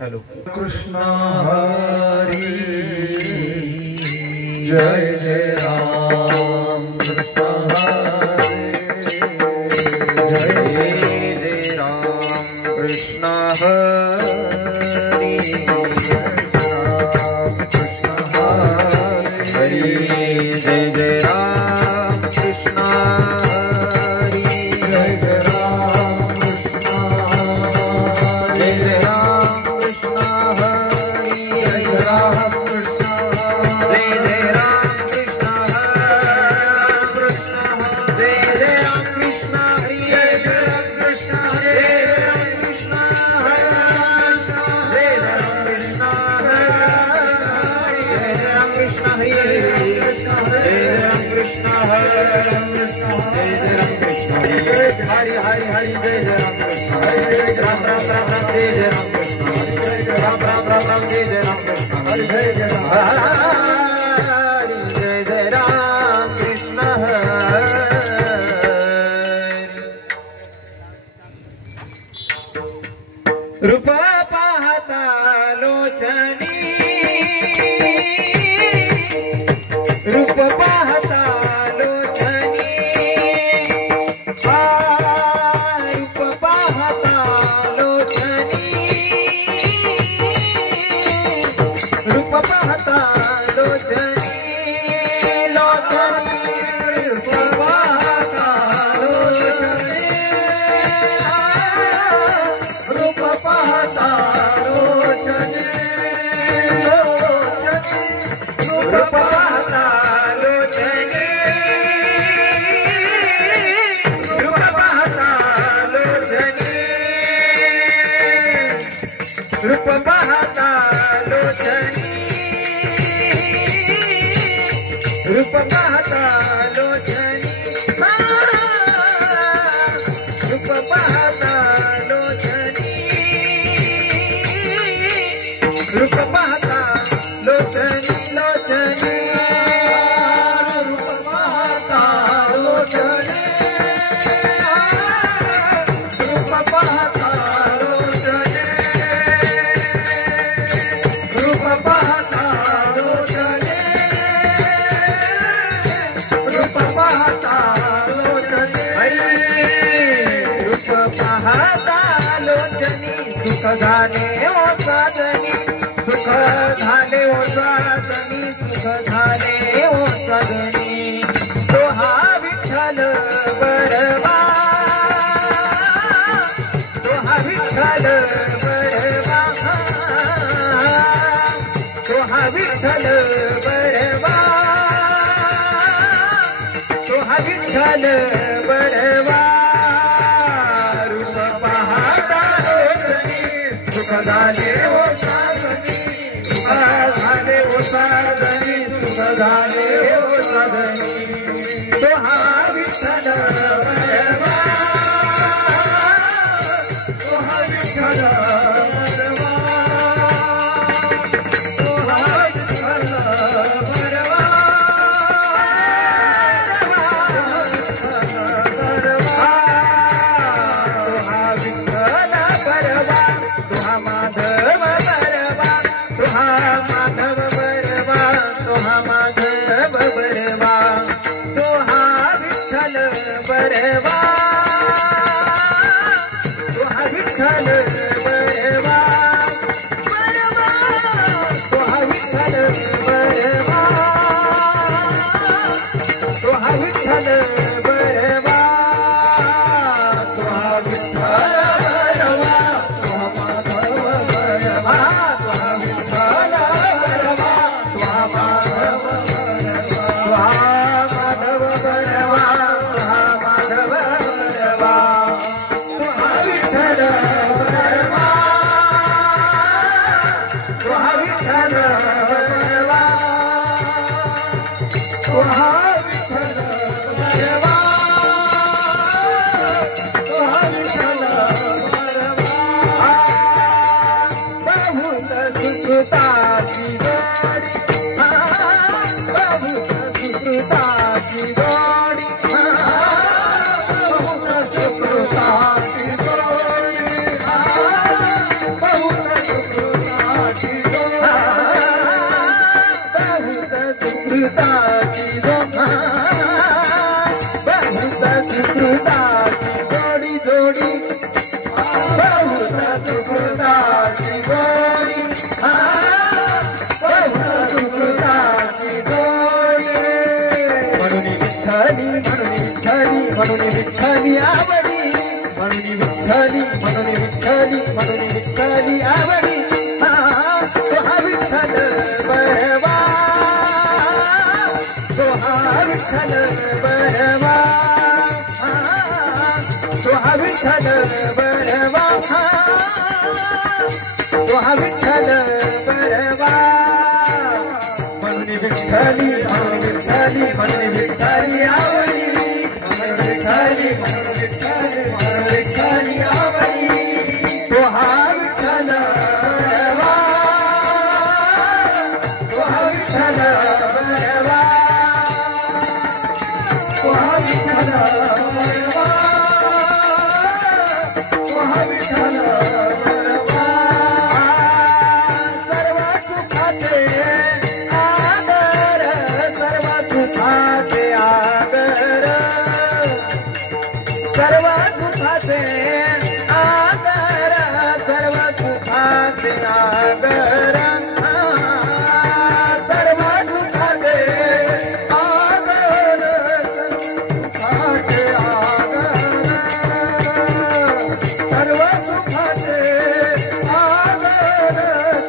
Hello Krishna Hari जय जय राम कृष्ण हरि जय जय राम कृष्ण हरि जय जय राम कृष्ण हरि जय जय राम कृष्ण हरि जय जय राम कृष्ण हरि जय जय राम कृष्ण जय जय राम कृष्ण जय जय राम कृष्ण हरि जय जय राम कृष्ण जय जय राम कृष्ण जय जय राम कृष्ण हरि हरि हरि जय जय राम कृष्ण हरि राम राम राम राम जय जय राम कृष्ण हरि राम राम राम राम जय जय राम कृष्ण हरि जय जय राम हरि जय जय राम कृष्ण हरि रूप पाहता लोचनी रूप पाहता लोचनी रूप पाहता लोचनी रूप पाहता लोचनी लोचनी रूप पाहता लोचनी रूप पाहता लोचनी रूप पाहता रूप पाहता लोचनी रूप पाहता लोचनी रूप पाहता लोचनी रूप पाहता लोचनी लोचनी रूप पाहता लोचनी रूप पाहता लोचनी रूप पाहता लोचनी रूप पाहता लोचनी रूप पाहता लोचनी सुख झाले ओ साधनी सुख झाले ओ साधनी सुख झाले ओ साधनी तो हा विठ्ठल बरवा तो हा विठ्ठल बरवा तो हा विठ्ठल बरवा तो हा विठ्ठल बरवा रूप पाहता लोचनी सुख झाले ओ साधनी सुख झाले ओ साधनी सुख झाले ओ साधनी तो हा विठ्ठल बरवा तो हा विठ्ठल बरवा तो हा विठ्ठल बरवा माधव सुकृताची जोडी जोडी बहुत सुकृताची जोडी बहुत सुकृताची जोडी म्हणून विठ्ठली म्हणून विठ्ठली आवडी म्हणून विठ्ठली आवडी तो हा विठ्ठल बळवा तो हा विठ्ठल बळवा तो हा विठ्ठल बळवा तो हा विठ्ठल बळवा म्हणून विठ्ठली आवडी विठ्ठली आवडी तो हा विठ्ठल बळवा तो हा विठ्ठल बळवा तो हा विठ्ठल बळवा तो हा विठ्ठल बळवा सर्व सुखाचे आदर सर्व सुखाचे आदर सर्व सुखाचे आदर सर्व सुखाचे आदर सर्व सुखाचे आदर सुखाचे आदर सर्व सुखाचे आदर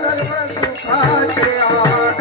सर्व सुखाचे आदर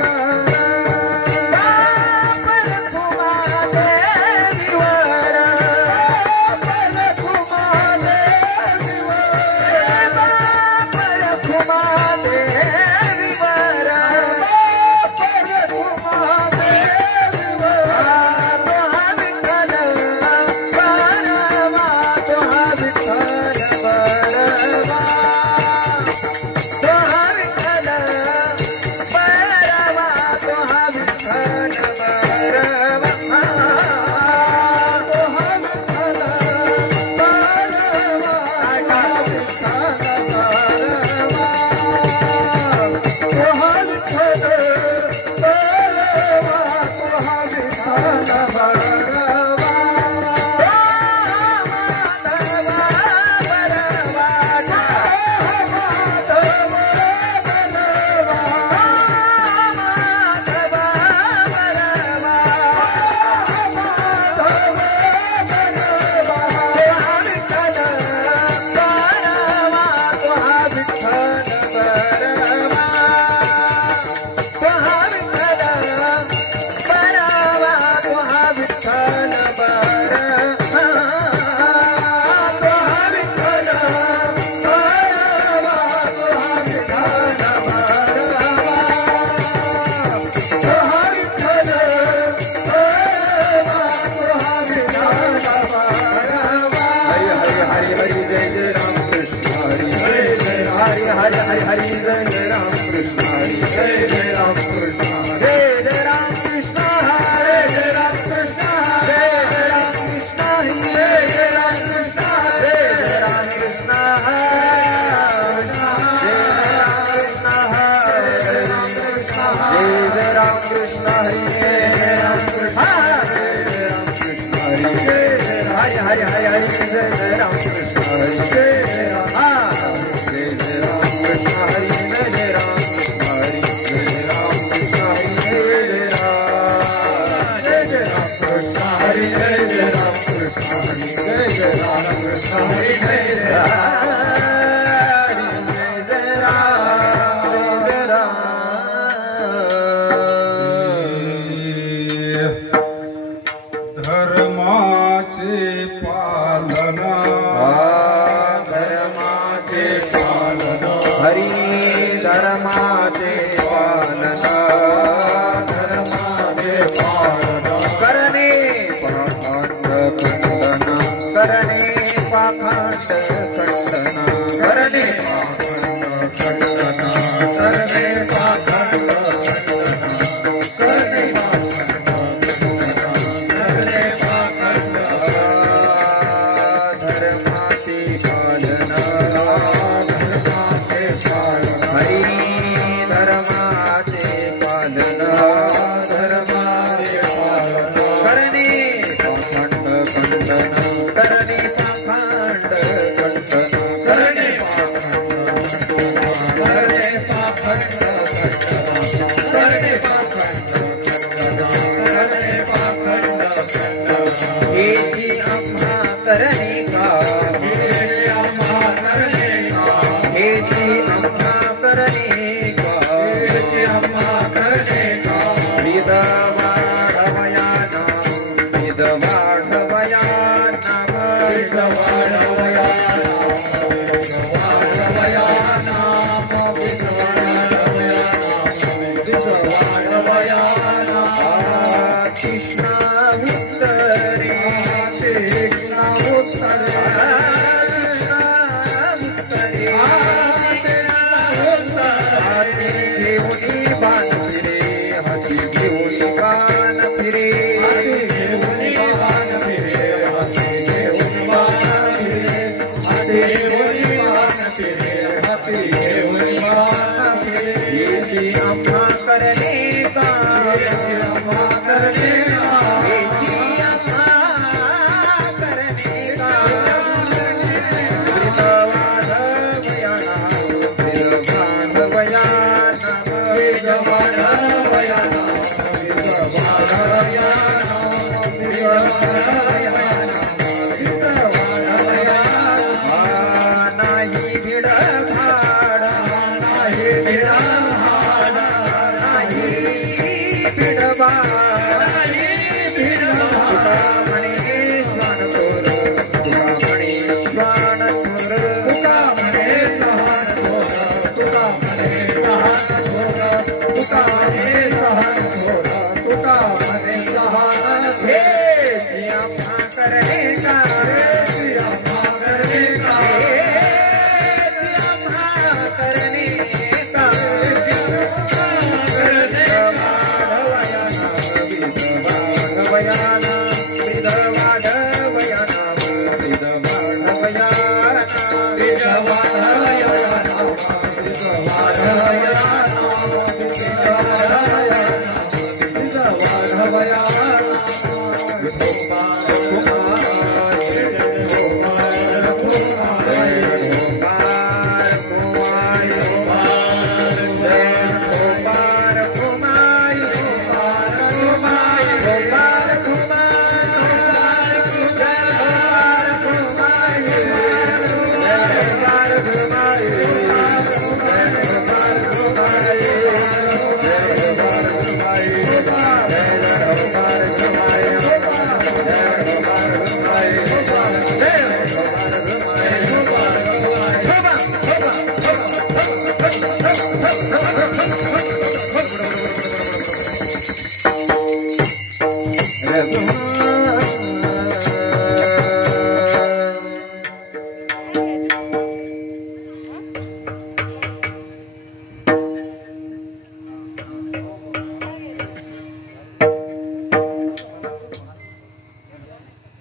करणे पाखंड करणे हेची आम्हा करणे का हेची आम्हा करणे का हेची आम्हा करणे का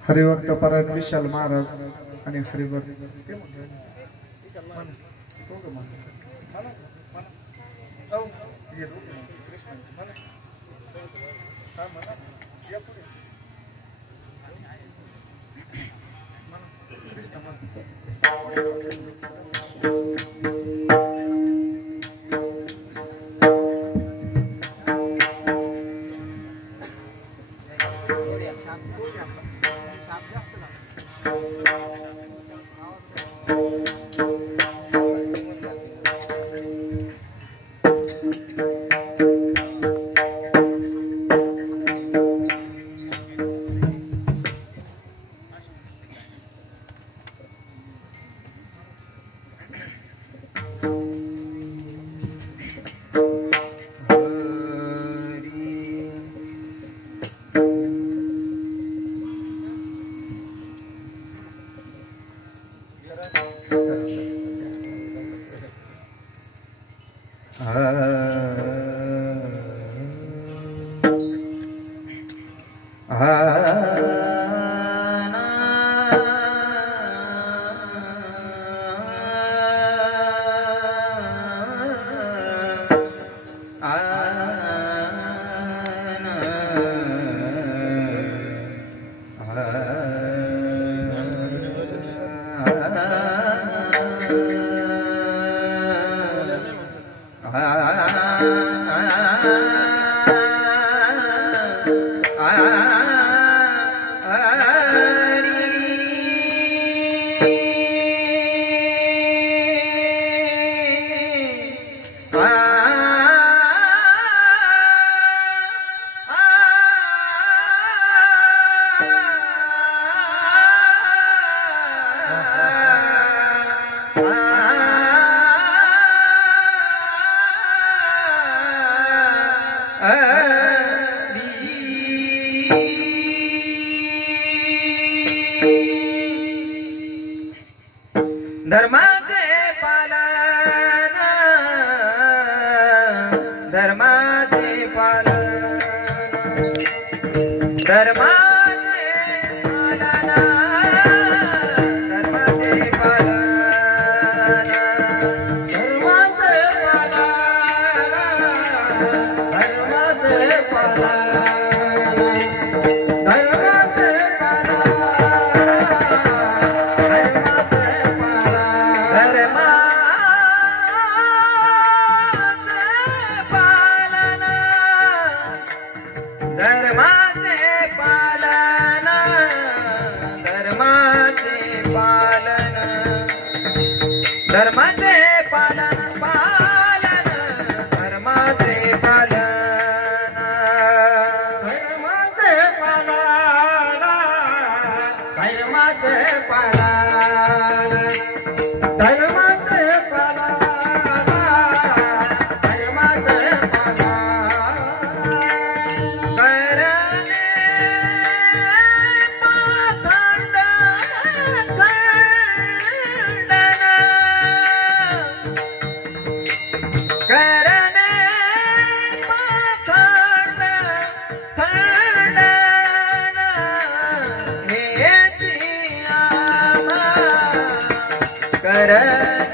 हरिभक्त परत विशाल महाराज आणि हरिभक्त धर्माचे पालन धर्माचे पालन धर्माचे पालन धर्माचे पालन धर्माचे धर्माचे पालन पालन धर्माचे पालन धर्माचे पालन धर्माचे पालन धर्माचे पालन धर्माचे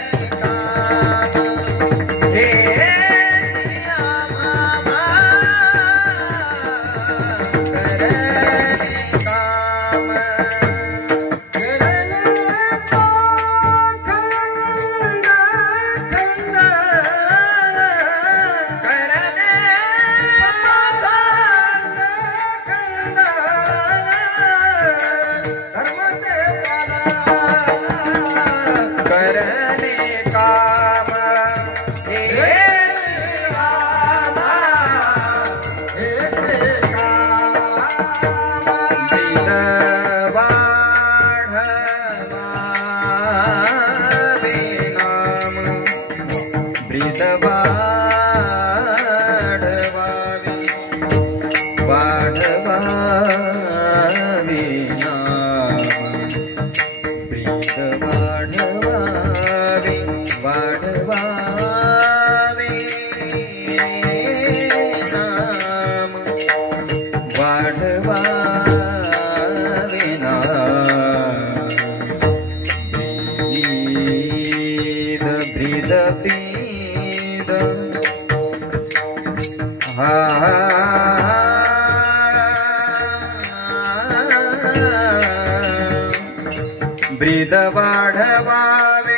ब्रीद वाढवावे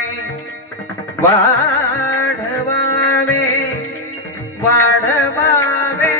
वाढवावे वाढवावे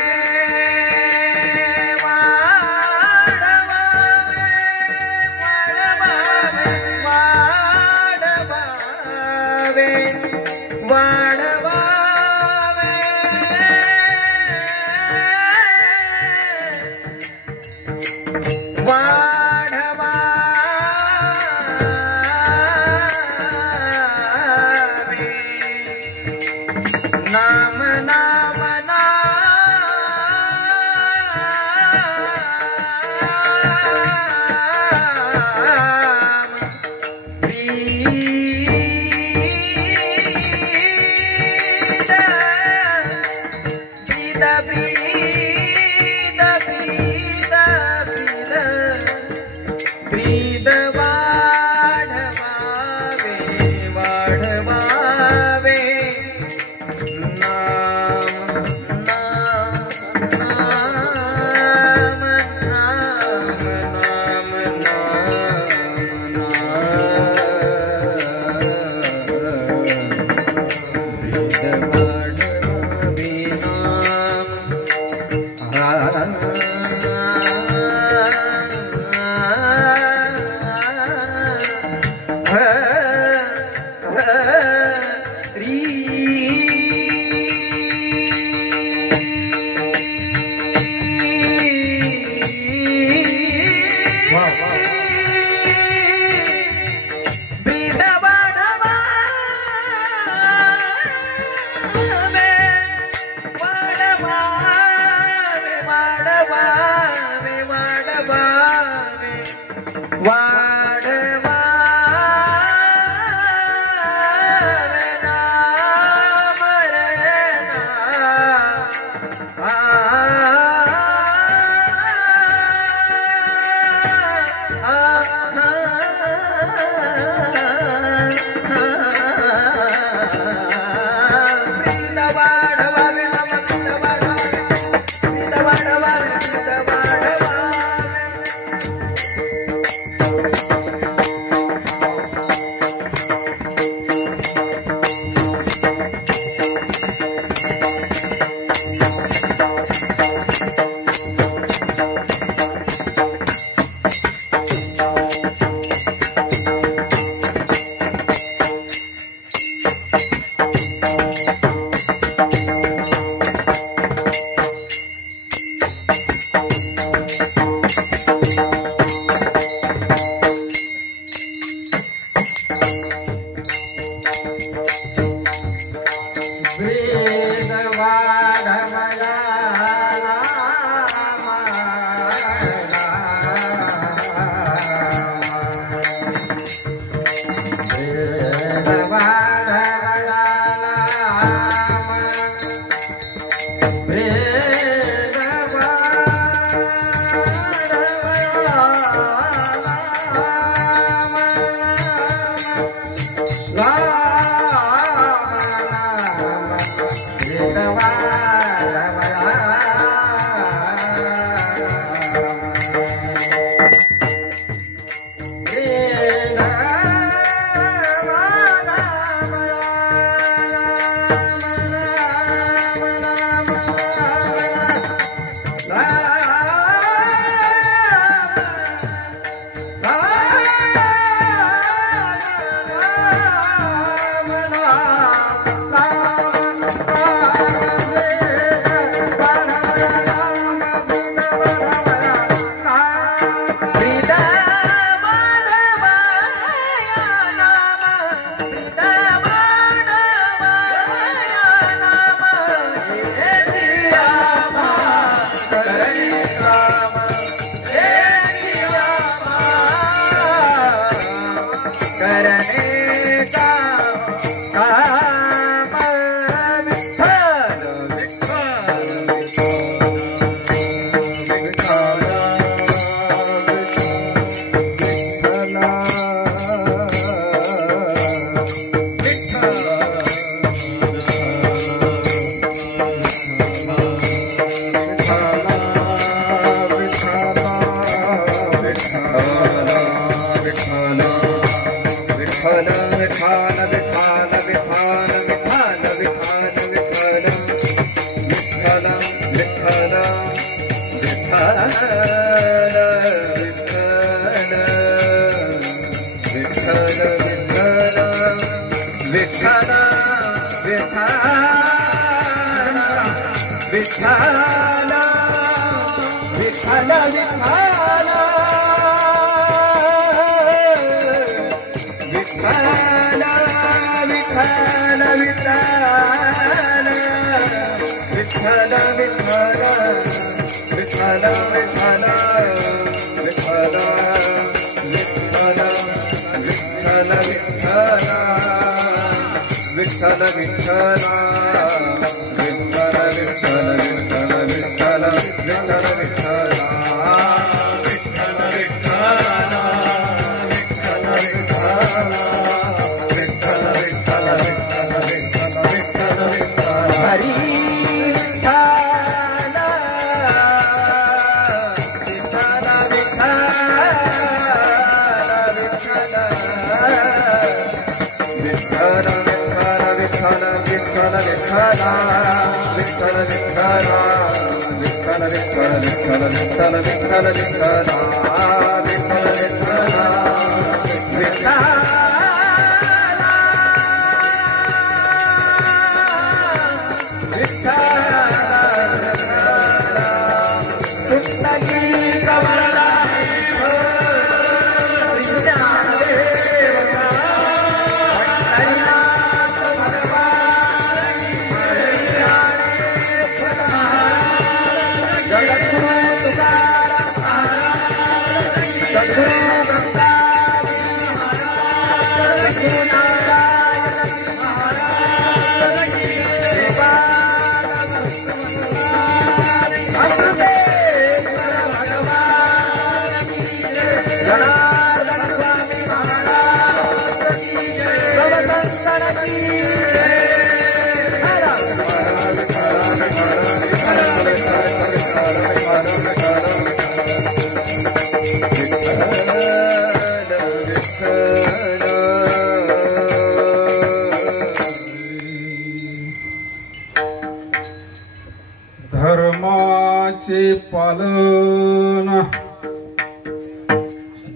जगद्गुरु तुकाराम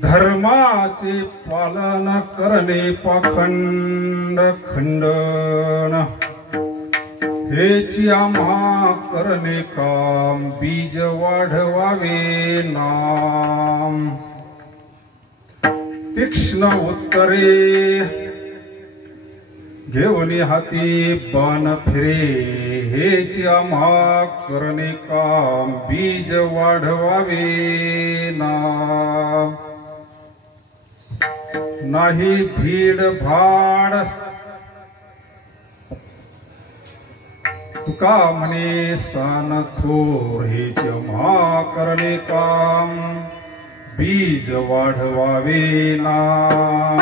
धर्माचे पालन करणे पाखंड खंडन हेची आम्हा करणे काम बीज वाढवावे नाम तीक्ष्ण उत्तरे घेऊन हाती बाण फिरे हेची आम्हा करणे काम बीज वाढवावे नाम नाही भीड भाड तुका म्हणे सान थोर हेची आम्हा करणे काम बीज वाढवावे नाम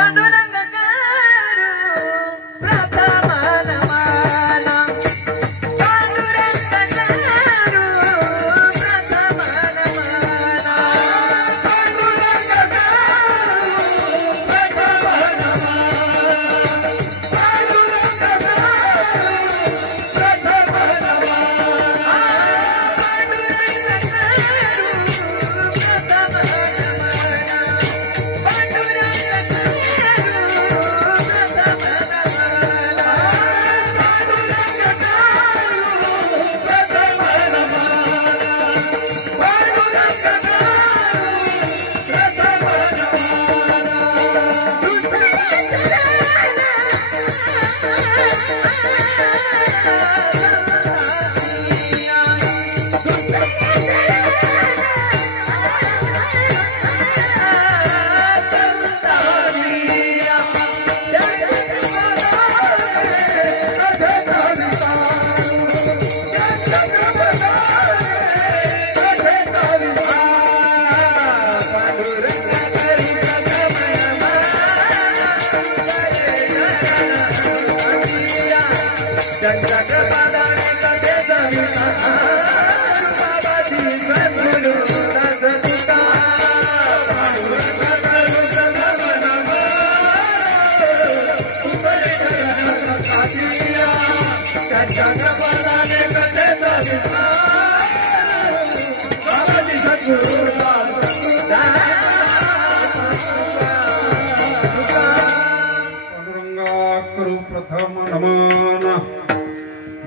प्रथम नमन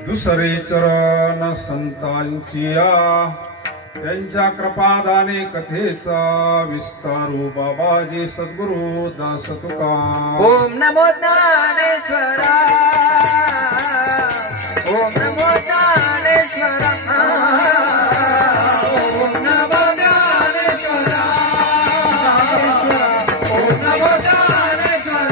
दुसरे चरण संतांचिया त्यांच्या कृपादाने कथेचा विस्तारू बाबाजी सद्गुरु दास तुका ओम नमो ज्ञानेश्वरा ओम नमो ज्ञानेश्वरा ओम नमो ज्ञानेश्वरा ओम नमो ज्ञानेश्वरा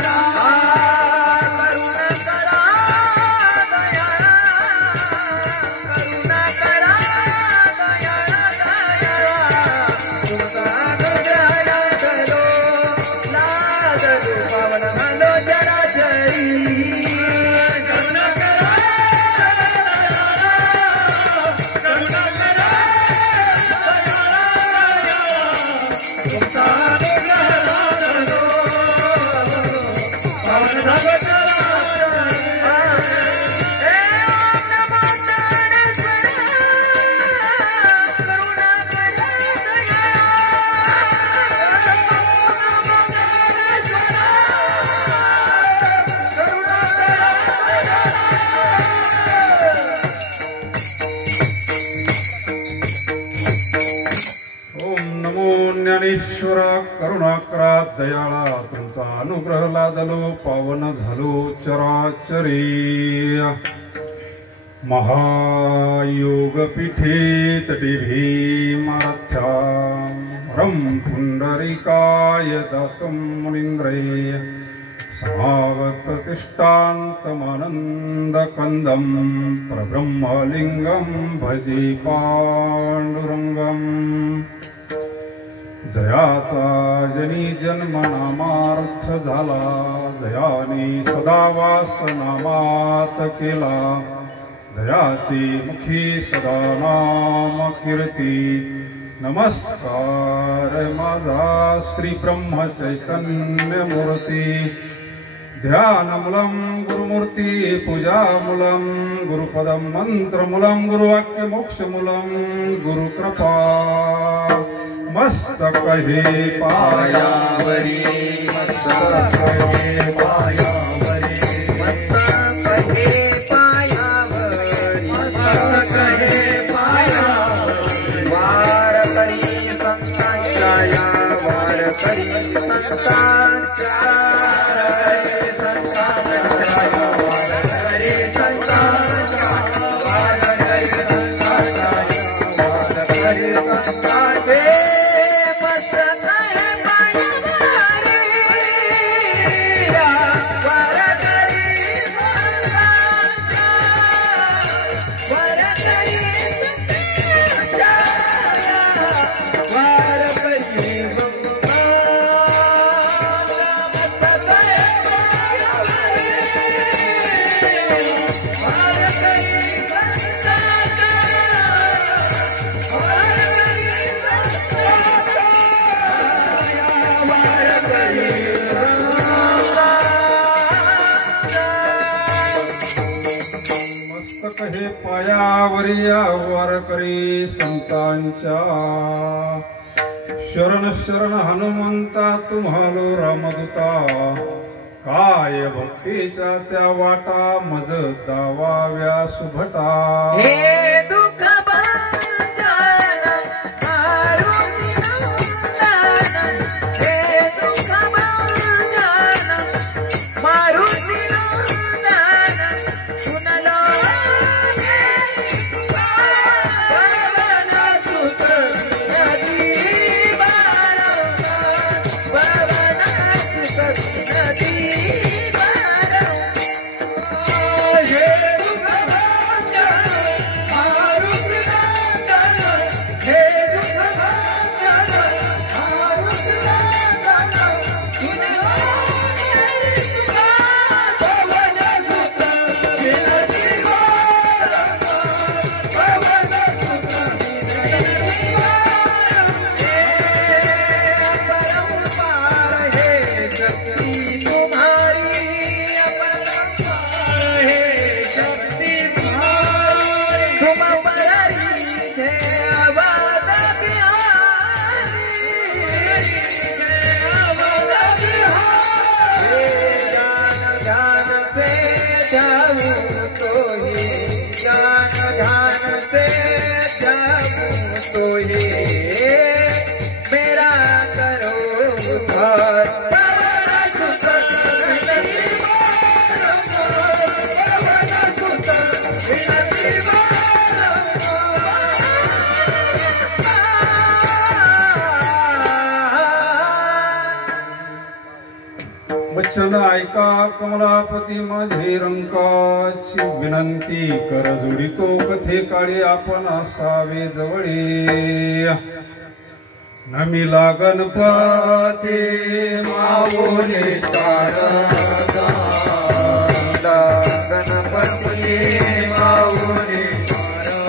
ज्ञानेश्वर करुणाकरा दयाळा तुमचा अनुग्रह लादलो पावन झालो चराचरी महायोग पीठे तटे भीमार्थ्या रम पुंडरीकाय दातुं मुनींद्रे समावत तिष्ठान्तमानंद कंदं प्रब्रह्मलिंगं भजे पांडुरंगं जयाचा जनी जन्म नामार्थ झाला जयाने सदा वास नामात केला जयाची मुखी सदा नाम कीर्ती नमस्कार माझा श्री ब्रह्म चैतन्य मूर्ती ध्यानमूलं गुरुमूर्ती पूजामूलं गुरुपदं मंत्रमूलं गुरुवाक्यमोक्षमूलं गुरुकृपा मस्तक हे पायावरी मस्तक हे पायावरी मस्तक हे पायावरी मस्तक हे पायावरी वार करी संतांच्या वार करी संतांच्या हे पायावरी वारकरी संतांच्या शरण शरण हनुमंता तुम्हालो रामदूता काय भक्तीच्या त्या वाटा मज दावाव्या सुभटा हे दुःख मेरा करो वचन ऐका कमलापती माझे रंकाची विनंती कर जोडितो कथे काळी आपण असावे जवळे नमिला गणपती माऊली शारदा गणपती माऊली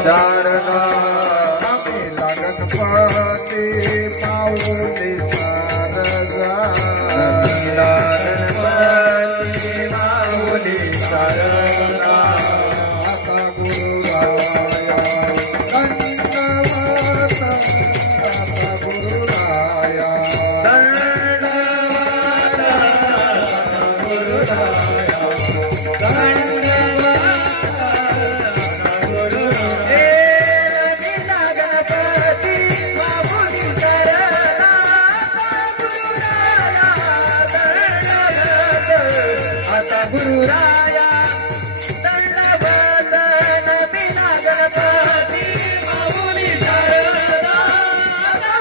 शारदा नमिला गणपती माऊली शारदा नमिला गणपती माऊली शारदा आता गुरुराया गुरुराया दंडवत नमिला गणपती माऊली शारदा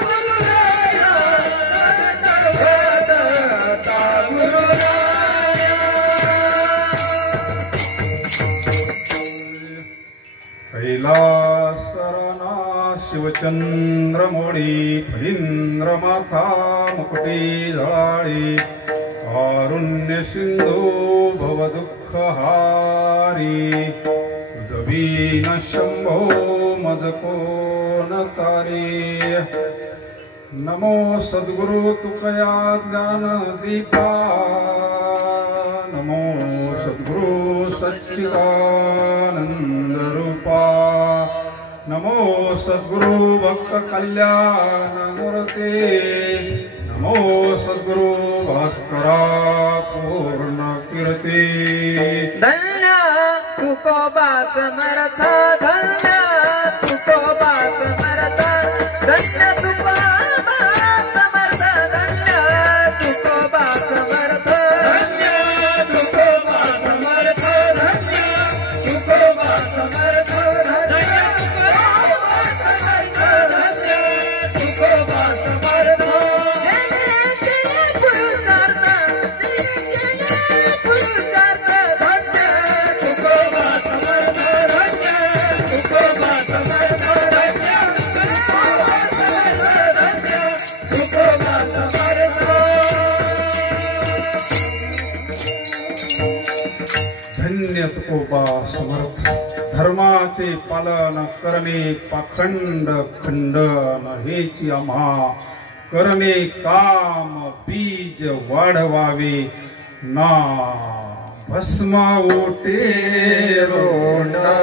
गुरुराया दंडवत गुरुराया कैलासरना शिवचंद्रमोळी फणींद्र माथा मुकुटी झळाळी कारुण्य सिंधू भव दुःख हारी तुझ वीण शंभो मज को न तारी नमो सद्गुरु तुकया ज्ञान दीपा नमो सद्गुरु सच्चिदानंद रूपा नमो सद्गुरु भक्त कल्याण मूर्ते नमो सद्गुरु भास्करा पूर्ण कीर्ती धन्य तुकोबा समर्थ धन्य तुकोबा समर्थ धन्य तुकोबा समर्थ धन्य तुकोबा समर्थ धन्य तुकोबा समर्थ धन्य तुकोबा समर्थ धन्य तुकोबा समर्थ धन्य तुकोबा समर्थ धर्माचे पालन करणे पाखंड खंडन हेची आम्हा करणे काम बीज वाढवावे ना भस्म ओटे रोंडा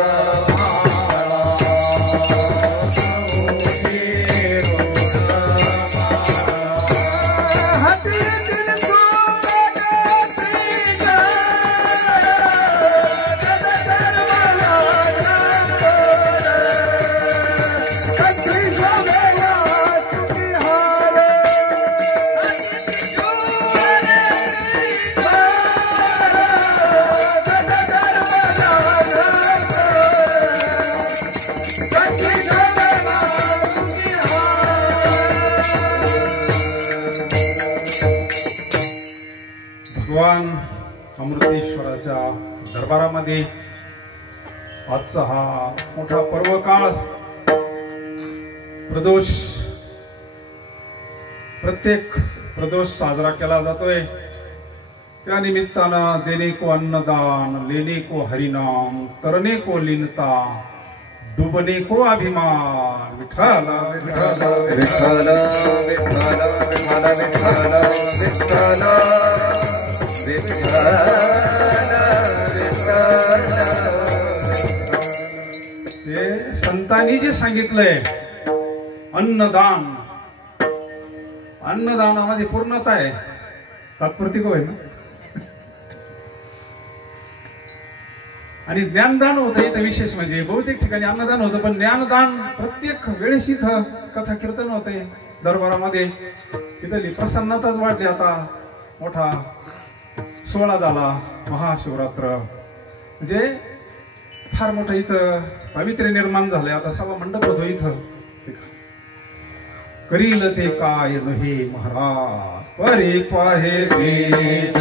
भगवान अमृतेश्वराच्या दरबारामध्ये आजचा हा मोठा पर्व काळ प्रदोष प्रत्येक प्रदोष साजरा केला जातोय। त्या निमित्तानं देणे को अन्नदान लेने को हरिनाम करने को लीनता डुबने को अभिमान विठ्ठल विठ्ठल विठ्ठल विठ्ठल विठ्ठल विठ्ठल ते संतांनी जे सांगितलंय अन्नदान अन्नदानामध्ये पूर्णता आहे तात्पुरती होय ना आणि ज्ञानदान होतं इथं विशेष म्हणजे बहुतेक ठिकाणी अन्नदान होतं पण ज्ञानदान प्रत्येक वेळेस इथं कथा कीर्तन होते दरबारामध्ये तिथली प्रसन्नताच वाढली। आता मोठा सोहळा झाला महाशिवरात्र म्हणजे फार मोठं इथं पावित्र्य निर्माण झालंय। आता सभा मंडप होतो इथं करील ते काय नहे महाराज परी पाहे बीज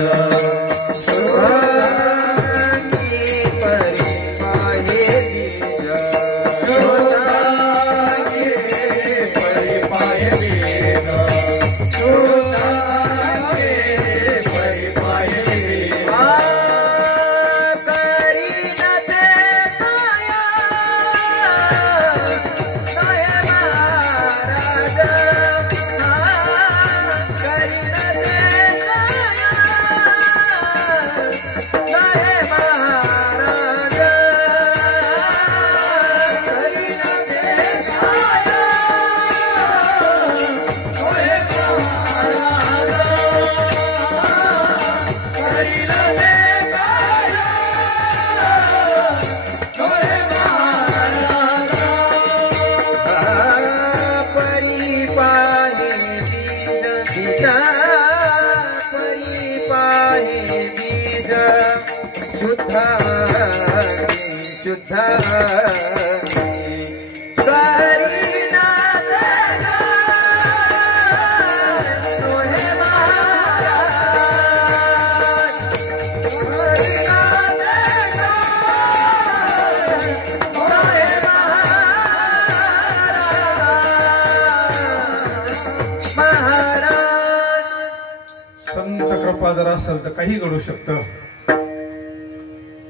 जर असेल तर काही घडू शकतं।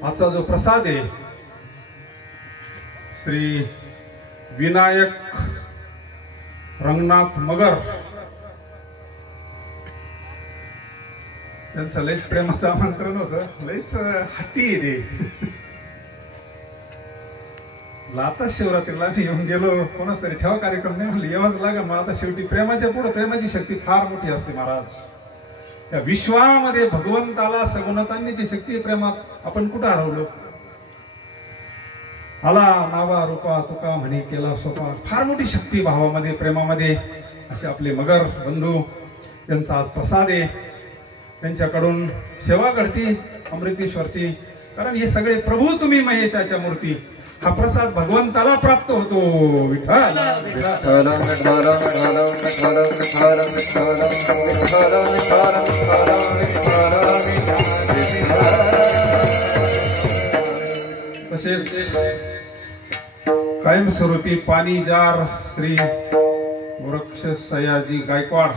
आजचा जो प्रसाद आहे श्री विनायक रंगनाथ मगर त्यांचं लईच प्रेमाचं आमंत्रण होतं. लईच हट्टी आहे ते. आता शिवरात्रीला येऊन गेलो, कोणाच तरी ठेवा कार्यक्रम नाही म्हणलं येवाच लागा. मग आता शेवटी प्रेमाच्या पुढे प्रेमाची शक्ती फार मोठी असते महाराज. त्या विश्वामध्ये भगवंताला सगुणतांची शक्ती प्रेमात आपण कुठं हरवलो. आला नावा रूपा तुका म्हणे केला सोपा. फार मोठी शक्ती भावामध्ये प्रेमामध्ये. असे आपले मगर बंधू त्यांचा आज प्रसाद आहे. त्यांच्याकडून सेवा घडती अमृतेश्वरची. कारण हे सगळे प्रभू तुम्ही महेशाच्या मूर्ती. हा प्रसाद भगवंताला प्राप्त होतो. विठ्ठल तसेच कायमस्वरूपी पाणी जार श्री गोरक्ष सयाजी गायकवाड.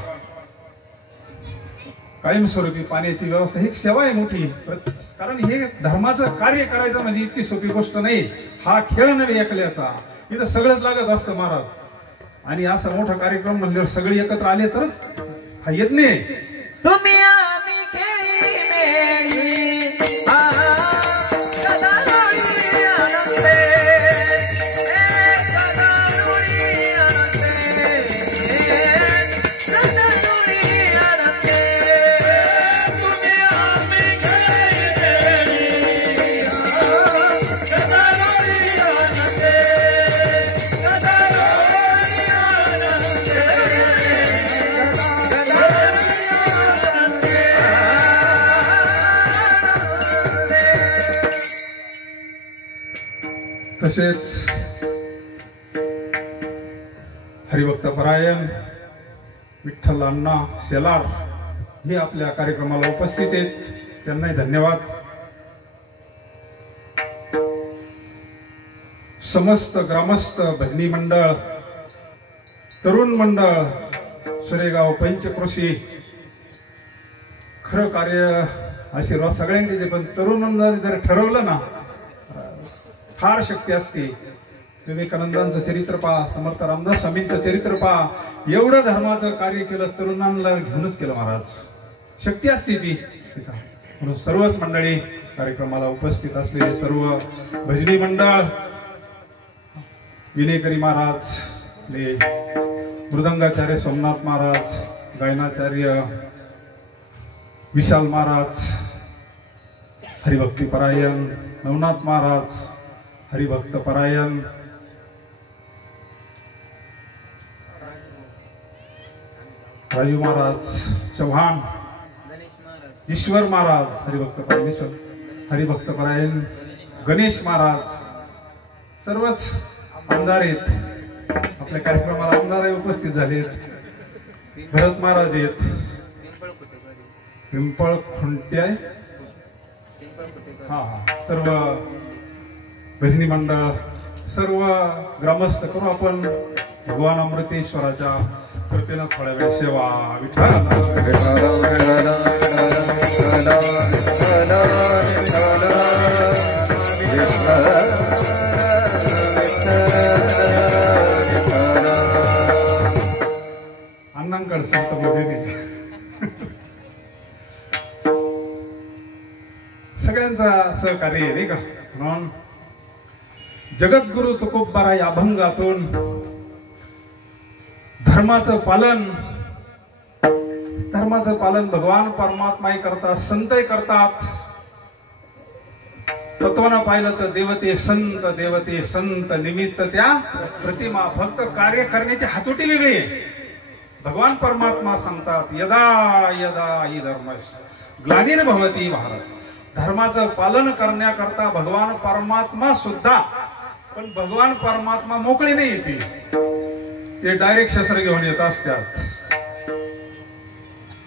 कायमस्वरूपी पाण्याची व्यवस्था ही सेवा आहे मोठी. कारण हे धर्माचं कार्य करायचं म्हणजे इतकी सोपी गोष्ट नाही. हा खेळ नव्हे एकल्याचा. इथं सगळंच लागत असतं महाराज. आणि असा मोठा कार्यक्रम म्हणजे सगळे एकत्र आले तरच हा यज्ञ आहे. तुम्ही आम्ही खेळी मेळी सदा लोळी आनंदे, सदा लोळी आनंदे, सदा लोळी आनंदे. तुम्ही आम्ही खेळी मेळी सदा लोळी आनंदे, सदा लोळी आनंदे, सदा तसेच हरिभक्त परायण विठ्ठल अण्णा शेलार हे आपल्या कार्यक्रमाला उपस्थित आहेत. त्यांनाही धन्यवाद. समस्त ग्रामस्थ भजनी मंडळ, तरुण मंडळ, सुरेगाव पंचक्रोशी खरं कार्य आशीर्वाद सगळ्यांचे. पण तरुणांनी जर ठरवलं ना फार शक्ती असते. विवेकानंदांचं चरित्र पहा, समर्थ रामदास स्वामींचं चरित्र पहा. एवढं धर्माचं कार्य केलं तरुणांना घेऊनच केलं महाराज. शक्ती असते ती. म्हणून सर्वच मंडळी कार्यक्रमाला उपस्थित असलेले सर्व भजनी मंडळ, विनेकरी महाराज, मृदंगाचार्य सोमनाथ महाराज, गायनाचार्य विशाल महाराज, हरिभक्ती परायण नवनाथ महाराज, हरिभक्त परायण राजू महाराज चव्हाण, ईश्वर महाराज, हरिभक्त परायण हरिभक्त परायण गणेश महाराज, सर्वच आमदार आहेत. आपल्या कार्यक्रमाला आमदार उपस्थित झालेत. भरत महाराज आहेत, पिंपळ खुंट्या, सर्व भजनी मंडळ, सर्व ग्रामस्थ करू आपण भगवान अमृतेश्वराच्या कृपेनं थोड्या वेळ सेवा. अण्णांकड संत मध्ये सगळ्यांचा सहकार्य आहे नाही का. म्हणून जगद्गुरु तुकोबारा या अभंगातून धर्माचं पालन भगवान परमात्माही करतात, संतही करतात. तत्वानं पाहिलं तर देवते संत निमित्त त्या प्रतिमा. फक्त कार्य करण्याची हातोटी वेगळी आहे. भगवान परमात्मा सांगतात यदा यदा हि धर्म ग्लानिर भवती भारत. धर्माचं पालन करण्याकरता भगवान परमात्मा सुद्धा, पण भगवान परमात्मा मोकळी नाही येते. ते डायरेक्ट शस्त्र घेऊन येत असतात.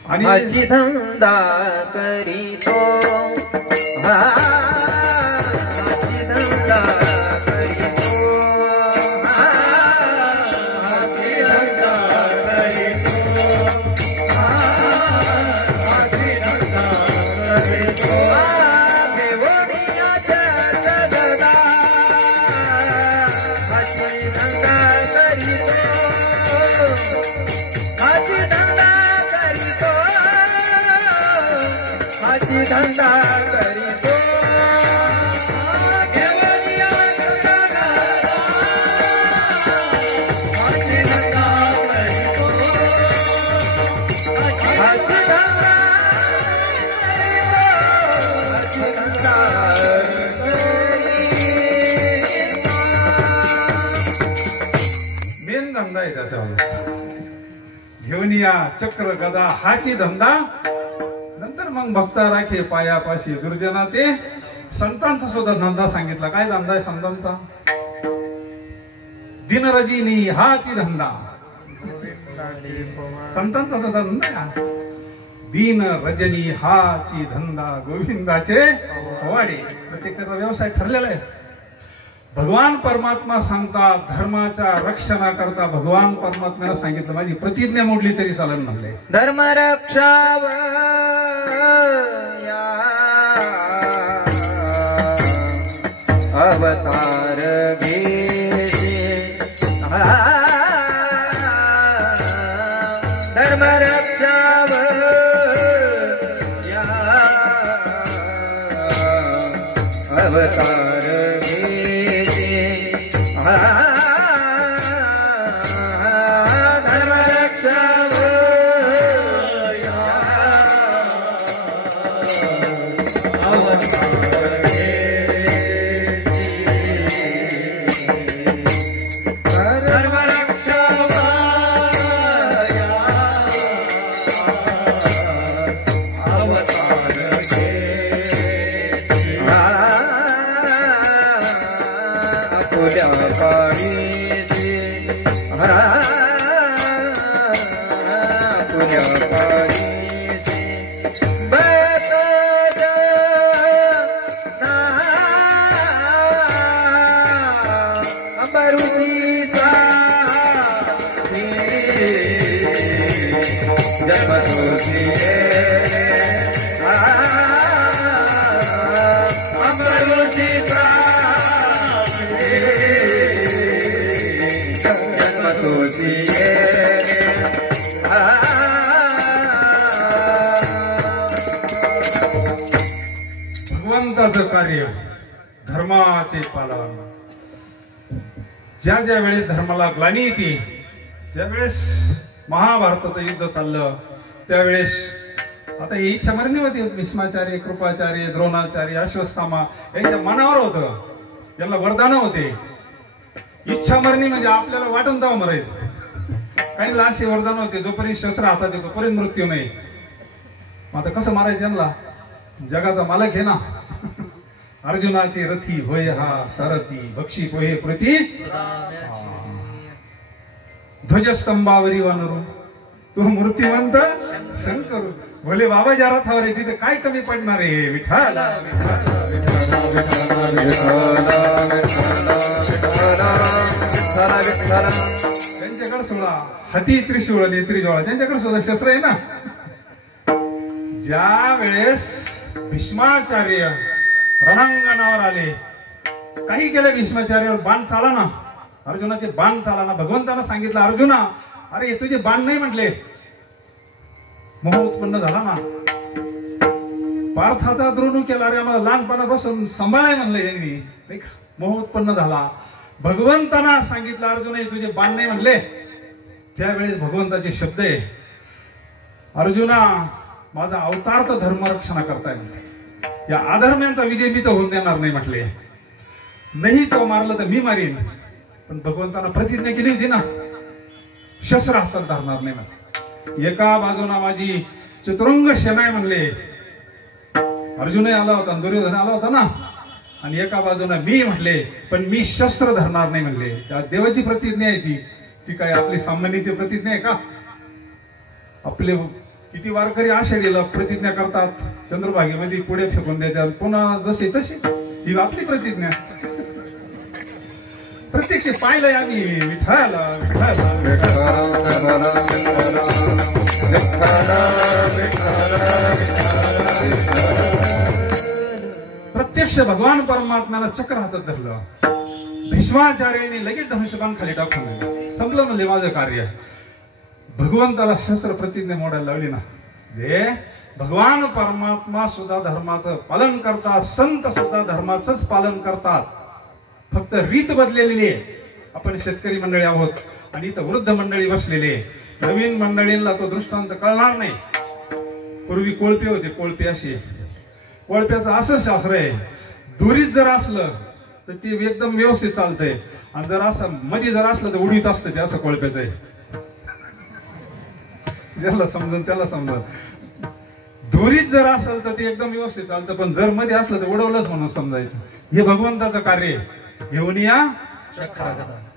आणि हाची धंदा करीतो, हाची धंदा करीतो, हाची धंदा करीतो, हाची धंदा करीतो. देवणीयाच्या जगदा हाची धंदा करीतो, धंदा करीतो मेन धंदा आहे त्याच्यावर घेऊन या चक्र गदा हाची धंदा नंतर मग भक्ता राखे पायापाशी दुर्जना ते संतांचा सुद्धा धंदा सांगितला काय धंदा आहे संतांचा दिनरजिनी हाची धंदा संतांचा सुद्धा धंदा आहे दिन रजनी हाची धंदा गोविंदाचे वाडे प्रत्येकाचा व्यवसाय ठरलेला आहे भगवान परमात्मा सांगतात धर्माच्या रक्षणाकरता भगवान परमात्म्याला सांगितलं माझी प्रतिज्ञा मोडली तरी चालेल म्हणले धर्म रक्षाव अवतार धर्म रक्षाव अवतार धर्म रक्षाव भगवंताचं कार्य धर्माचे पालन ज्या ज्या वेळेस धर्माला ग्लानी येते ज्यावेळेस महाभारताचं युद्ध चाललं त्यावेळेस आता ही इच्छा मरणी होती भीष्माचार्य कृपाचार्य द्रोणाचार्य अश्वत्थामा यांच्या मनावर होतं यांना वरदान होते इच्छा मरणी म्हणजे आपल्याला वाटून तेव्हा मरायचं काही असे वरदान होते जोपर्यंत शस्त्र हातात येतो तोपर्यंत मृत्यू नाही मग आता कसं मारायचं यांना जगाचा मालक आहे ना अर्जुनाची रथी होय हा सारथी बक्षी पोहे प्रती ध्वजस्तंभावरी वानरू तो मूर्तिवंत शंकर भोले बाबा ज्या रथावर आहे तिथे काय कमी पडणार आहे विठ्ठल त्यांच्याकडे सोळा हाती त्रिशूळ आणि त्रिजोळा त्यांच्याकडे सुद्धा शस्त्र आहे ना ज्या वेळेस भीष्माचार्य रणांगणावर आले काही केलं भीष्माचार्यावर बाण चाला ना अर्जुनाचे बाण चाला ना भगवंतानं सांगितलं अर्जुना अरे तुझे बाण नाही म्हटले मोह उत्पन्न झाला ना पार्थाचा द्रोण केला अरे आम्हाला लहानपणापासून सांभाळाय म्हणलं यांनी मोह उत्पन्न झाला भगवंताना सांगितलं अर्जुन तुझे बाण नाही म्हणले त्यावेळेस भगवंताचे शब्द आहे अर्जुना माझा अवतार तर धर्मरक्षणा करताय या अधर्म्यांचा विजय मी तर होऊन देणार नाही म्हटले नाही तो मारलं तर मी मारीन पण भगवंतानं प्रतिज्ञा केली होती ना शस्त्र हातात धरणार नाही ना एका बाजूला माझी चतुरंग सेना म्हणले अर्जुनही आला होता दुर्योधन आला होता ना आणि एका बाजूला मी म्हटले पण मी शस्त्र धरणार नाही म्हणले त्या देवाची प्रतिज्ञा आहे ती काय आपली सामान्याची प्रतिज्ञा आहे का आपले किती वारकरी आषाढीला प्रतिज्ञा करतात चंद्रभागेमध्ये पुढे फेकून देतात पुन्हा जसे तसे ही आपली प्रतिज्ञा प्रत्यक्ष पाहिलंय आम्ही विठ्ठला प्रत्यक्ष भगवान परमात्म्याला चक्र हातात धरलं भीष्माचार्याने लगेच धनुष्यबाण खाली टाकून दिलं संपलं म्हणजे माझं कार्य भगवंताला शस्त्र प्रतिज्ञा मोडायला लावली ना भगवान परमात्मा सुद्धा धर्माचं पालन करतात, संत सुद्धा धर्माचंच पालन करतात. फक्त रीत बदलेली आहे. आपण शेतकरी मंडळी आहोत आणि इथं वृद्ध मंडळी बसलेले, नवीन मंडळींना तो दृष्टांत कळणार नाही. पूर्वी कोळपे होते, कोळपे असे, कोळप्याचं असं शास्त्र आहे, दुरीत जर असलं तर ते एकदम व्यवस्थित चालतंय, आणि जर असं मध्ये जर असलं तर उडीत असतं ते. असं कोळप्याचं आहे. ज्याला समजून त्याला समजून. दुरीत जर असेल तर ते एकदम व्यवस्थित चालतं, पण जर मध्ये असलं तर उडवलंच म्हणून समजायचं. हे भगवंताचं कार्य आहे. घेऊन या.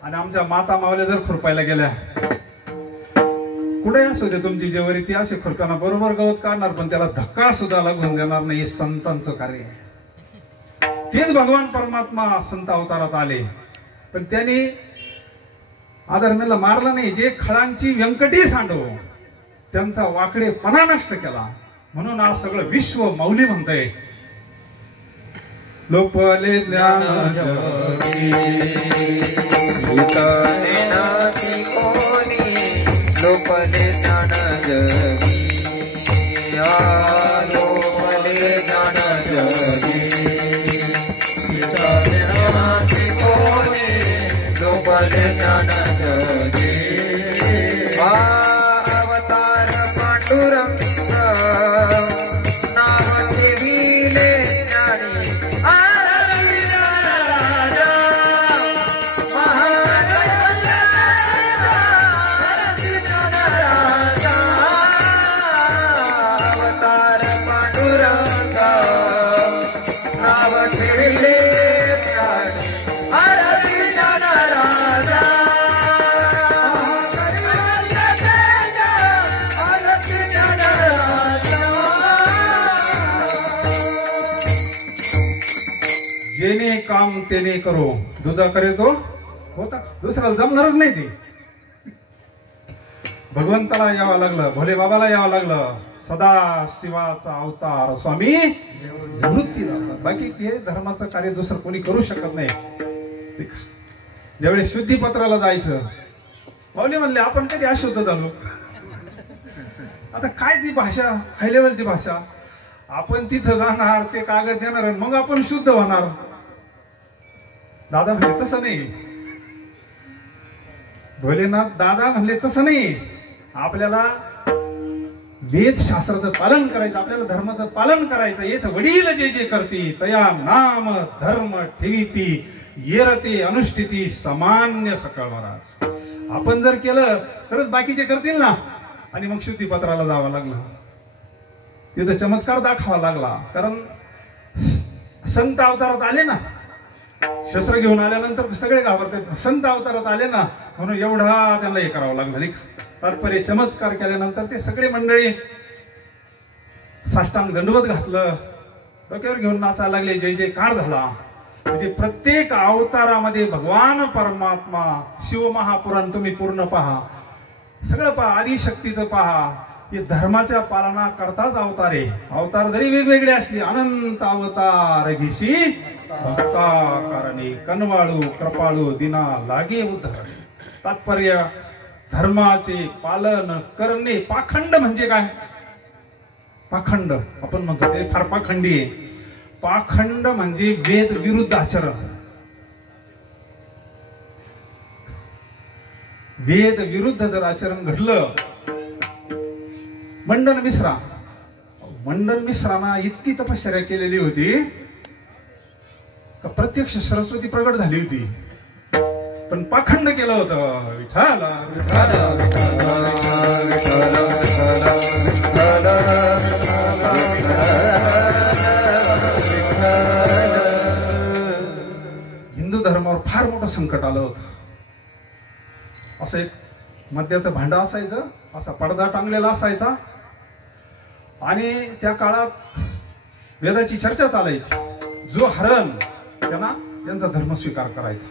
आणि आमच्या माता मावल्या जर खुरपायला गेल्या, कुठे असू दे तुमची जेवरी, ती असे खुरपाना बरोबर गवत काढणार, पण त्याला धक्का सुद्धा लागून देणार नाही. हे संतांचं कार्य आहे. तेच भगवान परमात्मा संत अवतारात आले, पण त्यांनी आदरणीला मारला नाही. जे खळांची व्यंकटी सांडव त्यांचा वाकडेपणा नष्ट केला, म्हणून आज सगळं विश्व माऊली म्हणतंय. लोपले ज्ञान लोपले ज्ञान जगी, लोपले ज्ञान जगी, लोपले ज्ञान जगी. अवतार पांडुरंग नाव ठेविले ज्ञानी, जेने काम तेने करो, दुजा करे तो होता. दुसऱ्याला जमणारच नाही ते. भगवंताला यावं लागलं, भोले बाबाला यावं लागलं. सदा शिवाचा अवतार स्वामी निवृत्ती जातात. बाकी ते धर्माचं कार्य दुसरं कोणी करू शकत नाही. ज्यावेळी शुद्धीपत्राला जायचं, माऊली म्हणले आपण कधी अशुद्ध झालो. आता काय ती भाषा, हाय लेवलची भाषा. आपण तिथं जाणार, ते कागद देणार, मग आपण शुद्ध होणार. दादा म्हणले तसं नाही. भोलेनाथ दादा म्हणले तसं नाही. आपल्याला वेदशास्त्राचं पालन करायचं, आपल्याला धर्माचं पालन करायचं. येथ वडील जे जे करती तया नाम धर्म ठेवीती, येरते अनुष्ठिती सामान्य सकळ महाराज. आपण जर केलं तरच बाकीचे करतील ना. आणि मग शुद्धीपत्राला जावं लागलं, तिथं चमत्कार दाखवा लागला. कारण संत अवतारात आले ना, शस्त्र घेऊन आल्यानंतर सगळे घाबरतात. संत अवतारात आले ना, म्हणून एवढा त्यांना हे करावं लागलं. तात्पर्य चमत्कार केल्यानंतर ते सगळे मंडळी साष्टांग दंडवत घातलं, डोक्यावर घेऊन नाचायला लागले, जय जयकार झाला. म्हणजे प्रत्येक अवतारामध्ये भगवान परमात्मा, शिव महापुराण तुम्ही पूर्ण पहा, सगळं पहा, आदिशक्तीचं पहा. हे धर्माच्या पालना करताच अवतार आहे. अवतार जरी वेगवेगळे असले, अनंत अवतार घेशी भक्ता कारणी, कनवाळू कृपाळू दिना लागे उद्धर. तात्पर्य धर्माचे पालन करणे. पाखंड म्हणजे काय? पाखंड आपण म्हणतो ते फार पाखंडी आहे. पाखंड म्हणजे वेद विरुद्ध आचरण. वेद विरुद्ध जर आचरण घडलं, मंडन मिश्रांना इतकी तपश्चर्या केलेली होती का प्रत्यक्ष सरस्वती प्रगट झाली होती, पण पाखंड केलं होतं. विठाला हिंदू धर्मावर फार मोठं संकट आलं होतं. असं एक मद्याचं भांड असायचं, असा पडदा टांगलेला असायचा, आणि त्या काळात वेदाची चर्चा चालायची. जो हरण त्यांचा धर्म स्वीकार करायचा.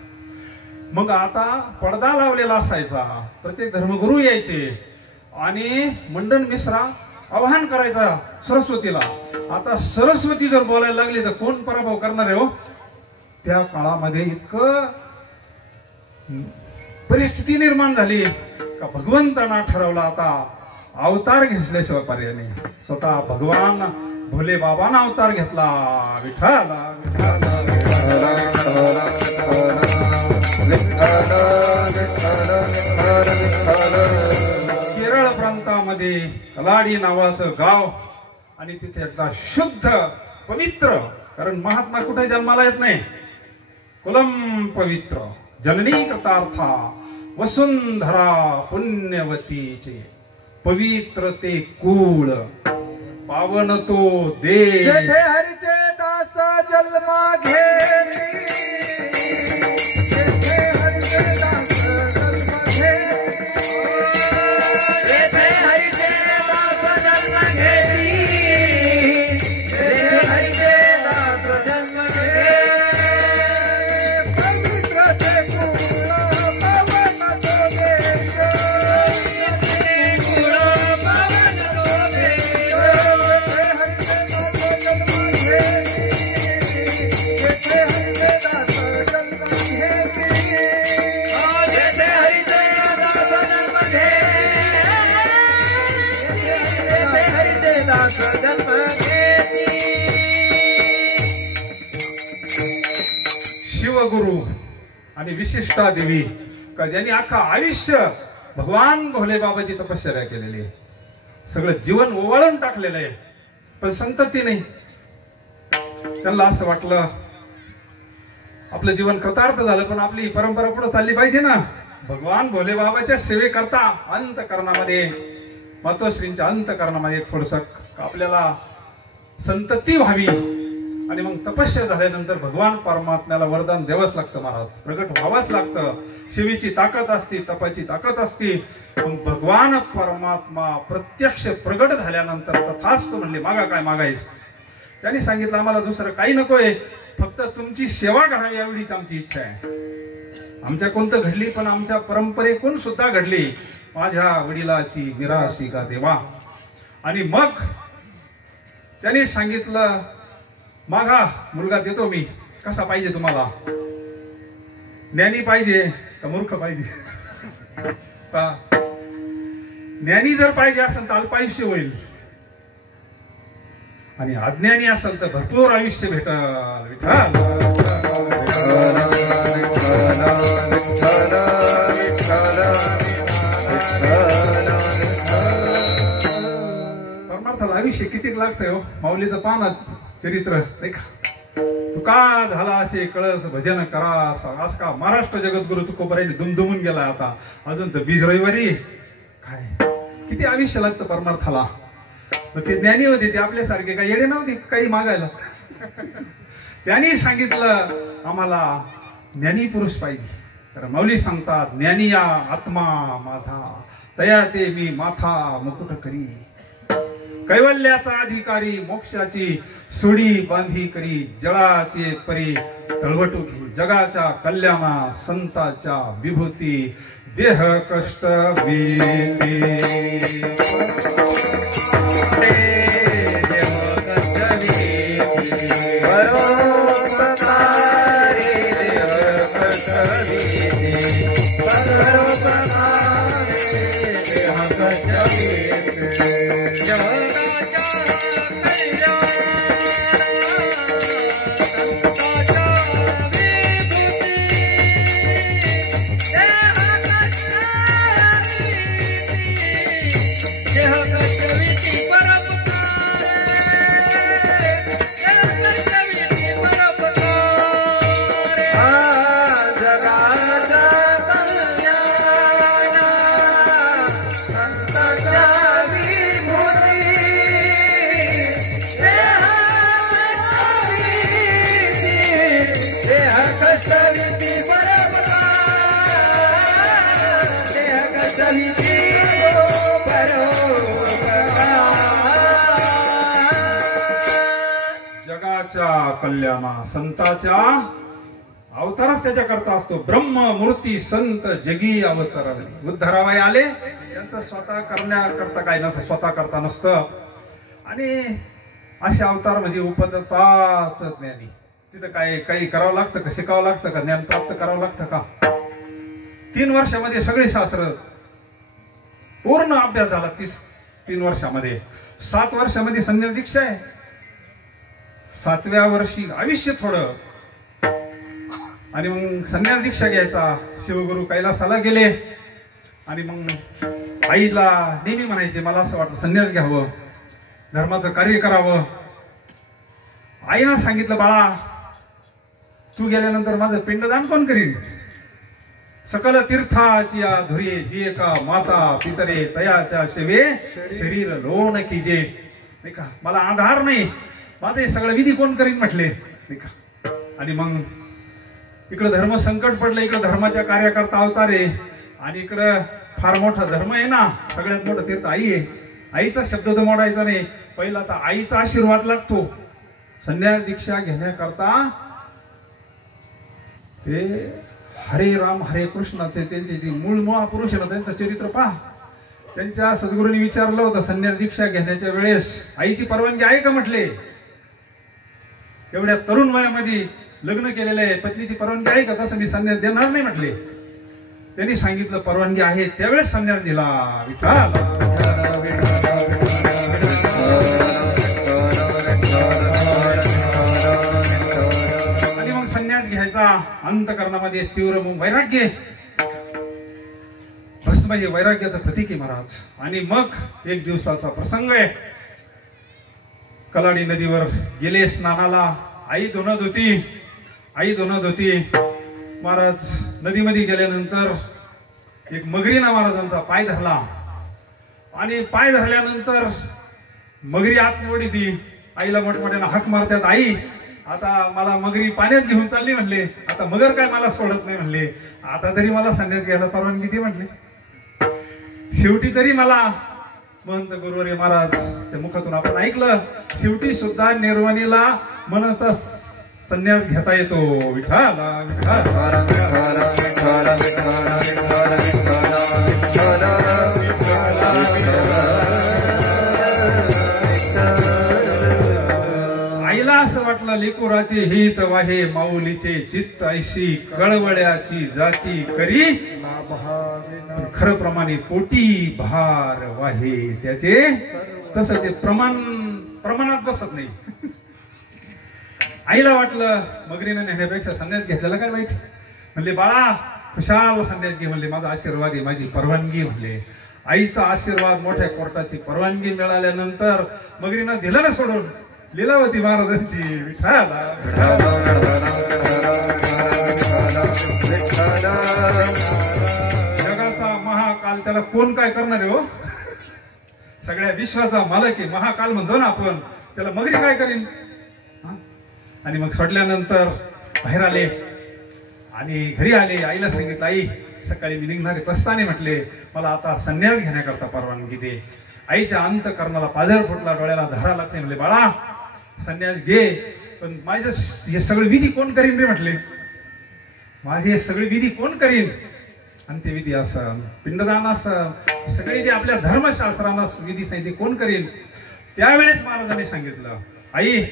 मग आता पडदा लावलेला असायचा, प्रत्येक धर्मगुरू यायचे, आणि मंडन मिश्रा आवाहन करायचा सरस्वतीला. आता सरस्वती जर बोलायला लागली तर कोण पराभव करणार आहे हो? त्या काळामध्ये इतकं परिस्थिती निर्माण झाली का भगवंतांना ठरवलं आता अवतार घेतल्याशिवाय पर्याय नाही. स्वतः भगवान भोले बाबांना अवतार घेतला. विठ्ठला केरळ प्रांतामध्ये कलाडी नावाचं गाव आणि तिथे एकदा शुद्ध पवित्र, कारण महात्मा कुठे जन्माला येत नाही, कुलम पवित्र जननी कृतार्था वसुंधरा पुण्यवतीचे पवित्र ते कुळ पावन तो देश. जेथे हरीचे दास जन्मा घेती, जेथे हरीचे दास जन्म घेती, जेथे हरीचे दास जन्म घेती, जेथे हरीचे दास जन्म घेती, पवित्र ते कुळ पावन तो देश, कुळ पावन तो देश. जेथे हरीचे दास जन्म घेती, जेथे हरीचे दास जन्म घेती, जेथे हरीचे दास जन्म घेती, जेथे हरीचे दास जन्म घेती. शिवगुरु आणि विशिष्टा देवी का ज्यांनी अख्खा आयुष्य भगवान भोले बाबाची तपश्चर्या केलेली आहे, सगळं जीवन ओवाळून टाकलेलं आहे, पण संतती नाही. त्यांना असं वाटलं आपलं जीवन कृतार्थ झालं, पण आपली परंपरा पुढे चालली पाहिजे ना. भगवान भोले बाबाच्या सेवेकरता अंतकरणामध्ये मातोश्रींच्या अंतकरणामध्ये थोडस आपल्याला संतती व्हावी, आणि मग तपस्या झाल्यानंतर भगवान परमात्म्याला वरदान द्यावंच लागतं महाराज, प्रगट व्हावंच लागतं. शिवीची ताकद असते, तपाची ताकद असते. मग भगवान परमात्मा प्रत्यक्ष प्रगट झाल्यानंतर तथास्तु म्हणले, मागा काय मागायच. त्यांनी सांगितलं आम्हाला दुसरं काही नकोय, फक्त तुमची सेवा करावी एवढीच आमची इच्छा आहे. आमच्या कोणतं घडली, पण आमच्या परंपरेतून सुद्धा घडली. माझ्या वडिलाची निराशी का देवा. आणि मग त्यांनी सांगितलं, मागा मुलगा देतो मी. कसा पाहिजे तुम्हाला, ज्ञानी पाहिजे का मूर्ख पाहिजे? ज्ञानी जर पाहिजे असेल तर अल्पायुष्य होईल, आणि अज्ञानी असेल तर भरपूर आयुष्य भेटल. परमार्थाला आयुष्य किती लागतंय हो. माऊलीचं पानात चरित्र नाही का, तुका झाला असे कळस भजन करा असं का महाराष्ट्र जगद्गुरु तुकोबरायने दुमदुमून गेला. आता अजून तर बीज रविवारी काय किती आयुष्य लागतं परमार्थाला. मग ते ज्ञानी होते, ते आपल्यासारखे काही येडे नव्हते काही मागायला. त्यांनी सांगितलं आम्हाला ज्ञानी पुरुष पाहिजे. तर माऊली सांगतात, ज्ञानी या आत्मा माझा तया ते मी माथा मुकुट करी. कैवल्याचा अधिकारी मोक्षाची सुडी बांधी करी. जळाचे परी तळवटू घे. जगाच्या कल्याणा संताच्या विभूती देह कष्ट कल्याणा संताच्या अवतारच त्याच्या करता असतो. ब्रह्म मूर्ती संत जगी अवतारले. उद्धरावाई आले, त्यांचं स्वतः करण्याकरता काय नसतं, स्वतः करता नसतं. आणि असे अवतार म्हणजे उपदताच ज्ञानी. तिथं काय काही करावं लागतं का, शिकावं लागतं का, ज्ञान प्राप्त करावं लागतं का? 3 वर्षामध्ये सगळे शास्त्र पूर्ण अभ्यास झाला. 3 वर्षामध्ये. 7 वर्षामध्ये संन्यास दीक्षा आहे. 7व्या वर्षी आयुष्य थोडं आणि मग संन्यास दीक्षा घ्यायचा. शिवगुरु कैलासाला गेले आणि मग आईला नेहमी म्हणायचे मला असं वाटतं संन्यास घ्यावं, धर्माचं कार्य करावं. आईनं सांगितलं बाळा तू गेल्यानंतर माझं पिंडदान कोण करीन? सकल तीर्थाची धुरी जे का माता पितरे तयाच्या सेवे शरीर लोन कीजे. नाही का, मला आधार नाही, माझं हे सगळं विधी कोण करीन म्हटले. नाही का, आणि मग इकडं धर्म संकट पडलं, इकडं धर्माच्या कार्यकर्ता अवतारे आणि इकडं फार मोठा धर्म आहे ना, सगळ्यात मोठं तीर्थ आई आहे. आईचा शब्द तर मोडायचा नाही. पहिला तर आईचा आशीर्वाद लागतो. संन्यास दीक्षा घेण्याकरता ते हरे राम हरे कृष्णाचे त्यांचे जे मूळ महापुरुष आहे ना त्यांचं चरित्र पहा. त्यांच्या सद्गुरूंनी विचारलं होतं संन्यास दीक्षा घेण्याच्या वेळेस आईची परवानगी आहे का म्हटले. एवढ्या तरुण वयामध्ये लग्न केलेलं आहे, पत्नीची परवानगी आहे का? तसं मी संन्यास देणार नाही म्हटले. त्यांनी सांगितलं परवानगी आहे, त्यावेळेस संन्यास दिला. आणि मग संन्यास घ्यायचा. अंतकरणामध्ये तीव्र वैराग्य, भस्म हे वैराग्याचं प्रतीक आहे महाराज. आणि मग एक दिवसाचा प्रसंग आहे. कलाडी नदीवर गेले स्नानाला. आई धुणत होती. महाराज नदीमध्ये गेल्यानंतर एक मगरीनं महाराजांचा पाय धरला आणि पाय धरल्यानंतर मगरी आतमध्ये ती आईला मोठमोठ्यानं हाक मारतात. आई आता मला मगरी पाण्यात घेऊन चालली म्हणले. आता मगर काय मला सोडत नाही म्हणले. आता तरी मला संन्यास घ्यायला परवानगी दे म्हटले. शेवटी तरी मला महंत गुरुवर्य महाराज त्या मुखातून आपण ऐकलं, शेवटी सुद्धा निर्वाणीला मनाचा संन्यास घेता येतो. विठाला आईला असं वाटलं लेकुराचे हित वाहे माऊलीचे चित्त ऐशी कळवळ्याची जाती करी खरं प्रमाणे पोटी भार वाहे त्याचे. तसं ते प्रमाणात बसत नाही. आईला वाटलं मगरीनं नेण्यापेक्षा संन्यास घेतलेला काय वाईट. म्हणले बाळा खुशाल संन्यास घे म्हणले, माझा आशीर्वाद आहे, माझी परवानगी म्हणले. आईचा आशीर्वाद, मोठ्या कोर्टाची परवानगी मिळाल्यानंतर मगरीनं दिलं ना सोडून लीलावती महाराजांची. विठाला जगाचा महाकाल त्याला कोण काय करणार आहे हो. सगळ्या विश्वाचा मालक आहे, महाकाल म्हणतो ना आपण, त्याला मगरी काय करीन. आणि मग सोडल्यानंतर बाहेर आले आणि घरी आले. आईला सांगितलं आई सकाळी मी निघणारे प्रस्थाने म्हटले मला आता संन्यास घेण्याकरता परवानगी दे. आईच्या अंतकरणाला पाझर फुटला, डोळ्याला धारा लागते. म्हणले बाळा संन्यास घे, पण माझं हे सगळे विधी कोण करीन रे म्हटले. माझे हे सगळे विधी कोण करीन. अंत्यविधी असं, पिंडदान असं, सगळे जे आपल्या धर्मशास्त्रांना विधी सांगितले कोण करीन. त्यावेळेस महाराजांनी सांगितलं आई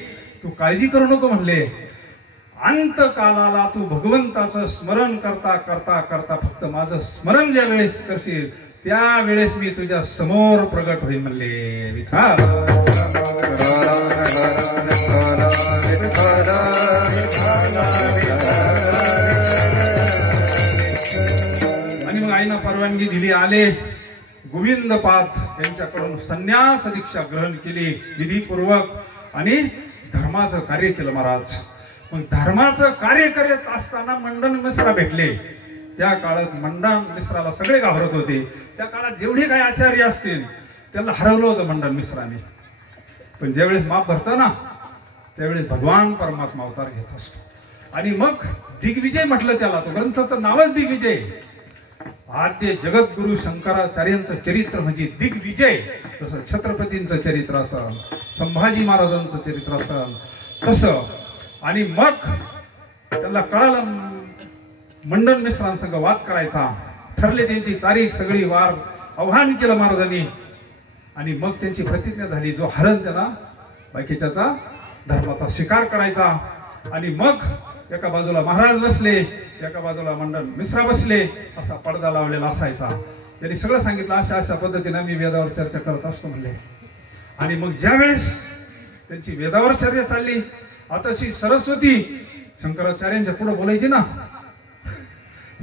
तू काळजी करू नको म्हणले. अंतकालाला तू भगवंताचं स्मरण करता करता करता फक्त माझं स्मरण ज्या वेळेस करशील त्यावेळेस मी तुझ्या समोर प्रगट होईल म्हणले. विठाल आणि मग आईनं परवानगी दिली. आले गोविंदपाद यांच्याकडून संन्यास दीक्षा ग्रहण केली विधीपूर्वक आणि धर्माचं कार्य केलं महाराज. मग धर्माचं कार्य करत असताना मंडन मिश्रा भेटले. त्या काळात मंडन मिश्राला सगळे घाबरत होते. त्या काळात जेवढे काही आचार्य असतील त्यांना हरवलं होतं मंडन मिश्राने. पण ज्यावेळेस माप भरतं ना त्यावेळेस भगवान परमात्मा अवतार घेत असतो. आणि मग दिग्विजय म्हटलं त्याला. तो ग्रंथाचं नावच दिग्विजय. आद्य जगद्गुरु शंकराचार्यांचं चरित्र म्हणजे दिग्विजय. जसं छत्रपतींचं चरित्र असं, संभाजी महाराजांचं चरित्र असं तसं. आणि मग त्याला कळालं मंडन मिश्रांसंग वाद करायचा. ठरले त्यांची तारीख सगळी, वार आव्हान केलं महाराजांनी. आणि मग त्यांची प्रतिज्ञा झाली जो हरण त्याला बाकीच्याचा धर्माचा स्वीकार करायचा. आणि मग एका बाजूला महाराज बसले, एका बाजूला मंडन मिश्रा बसले, असा पडदा लावलेला असायचा. त्यांनी सगळं सांगितलं. अशा अशा पद्धतीने मी वेदावर चर्चा करत असतो म्हणले. आणि मग ज्यावेळेस त्यांची वेदावर चर्चा चालली, आता श्री सरस्वती शंकराचार्यांच्या पुढे बोलायची ना.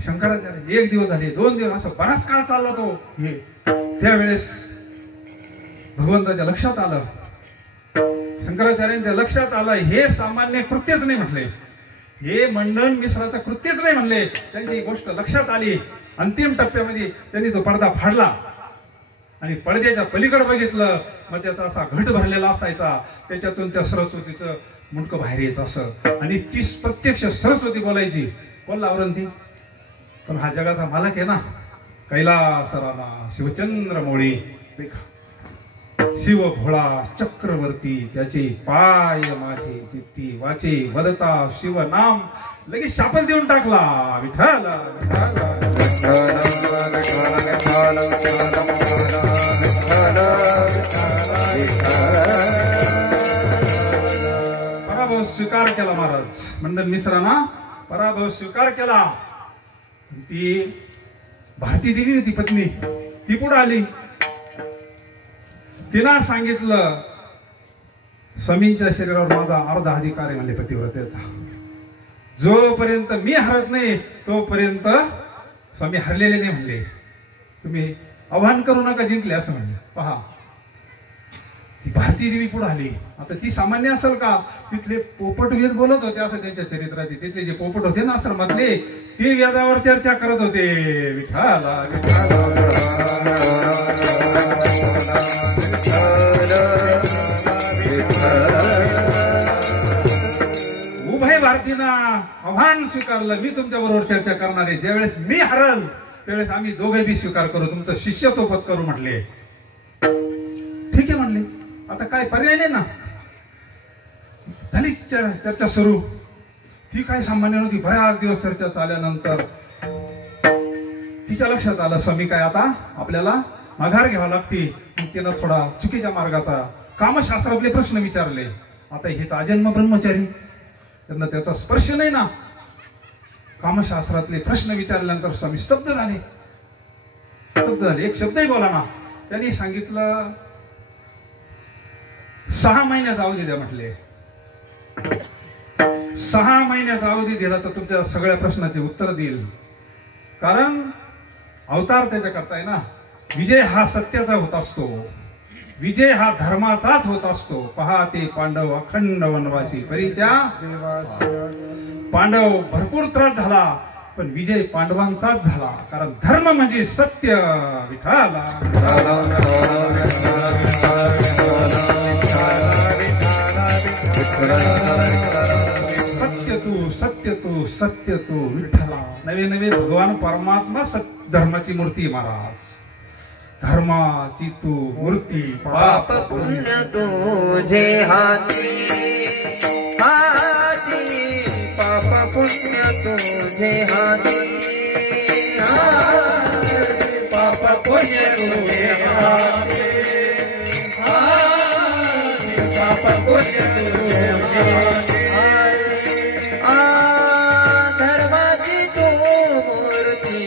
शंकराचार्य 1 दिवस झाले, 2 दिवस, असं बराच काळ चालला तो हे. त्यावेळेस भगवंताच्या लक्षात आलं, शंकराचार्यांच्या लक्षात आलं हे सामान्य कृत्यच नाही म्हटले, हे मंडन मिश्राचं कृत्यच नाही म्हणले. त्यांची गोष्ट लक्षात आली. अंतिम टप्प्यामध्ये त्यांनी तो पडदा फाडला आणि पडद्याच्या पलीकडे बघितलं. मग त्याचा असा घट भरलेला असायचा, त्याच्यातून त्या सरस्वतीचं मुंडकं बाहेर येत असं. आणि ती प्रत्यक्ष सरस्वती बोलायची. कोल्हावरून ती, पण हा जगाचा मालक आहे ना, कैलासरामा शिवचंद्र मोळी, शिव भोळा चक्रवर्ती, त्याचे पाय माझे चित्ती वाचे, वदता शिव नाम, लगेच शापच देऊन टाकला. विठ्ठल पराभव स्वीकार केला महाराज. मंडन मिश्रांना पराभव स्वीकार केला. ती भारती देवी होती पत्नी, ती पुढे आली. तिनं सांगितलं, स्वामींच्या शरीरावर माझा अर्धा अधिकार आहे म्हणले पतिव्रतेचा. जोपर्यंत मी हरत नाही तोपर्यंत स्वामी हरलेले नाही म्हणले. तुम्ही आव्हान करू नका, जिंकले असं म्हणले. पहा, ती भारती देवी पुढे आली. आता ती सामान्य असेल का? तिथले पोपट वेद बोलत होते असं त्यांच्या चरित्रात. तिथले जे पोपट होते ना आश्रमातले, ते वेदावर चर्चा करत होते. विठ्ठला उभय भारतींना आव्हान स्वीकारलं, मी तुमच्या बरोबर चर्चा करणार आहे. ज्यावेळेस मी हरल त्यावेळेस आम्ही दोघे बी स्वीकार करू, तुमचं शिष्यत्व पत्करू म्हटले. ठीक आहे म्हणले. आता काय पर्याय नाही ना. झाली चर्चा सुरू. ती काय सामान्य नव्हती. बऱ्याच दिवस चर्चा चालल्यानंतर तिच्या लक्षात आलं, स्वामी काय आता आपल्याला माघार घ्यावा लागते. मग तिनं थोडा चुकीच्या मार्गाचा कामशास्त्रातले प्रश्न विचारले. आता हेच अजन्म ब्रह्मचारी, त्यांना त्याचा स्पर्श नाही ना. कामशास्त्रातले प्रश्न विचारल्यानंतर स्वामी स्तब्ध झाले. एक शब्दही बोला ना. त्यांनी सांगितलं, 6 महिन्याचा अवधी द्या म्हटले. 6 महिन्याचा अवधी दिला तर तुमच्या सगळ्या प्रश्नाचे उत्तर देईल. कारण अवतार त्याच्या करताय ना. विजय हा सत्याचा होत असतो, विजय हा धर्माचाच होत असतो. पहा ते पांडव अखंड वनवासी, परी त्या पांडव भरपूर त्रास झाला, पण विजय पांडवांचाच झाला. कारण धर्म म्हणजे सत्य. विठाला सत्य तू, सत्य तू, सत्य तू. विठ्ठला नवे नवे भगवान परमात्मा धर्माची मूर्ती महाराज. धर्माची तू मूर्ती. पाप पुण्य तुझे हाती, हाती पाप पुण्य तुझे हाती, पाप पुण्य तुझे हाती, पाप पुण्य तुझे हाती. धर्माची तू मूर्ती,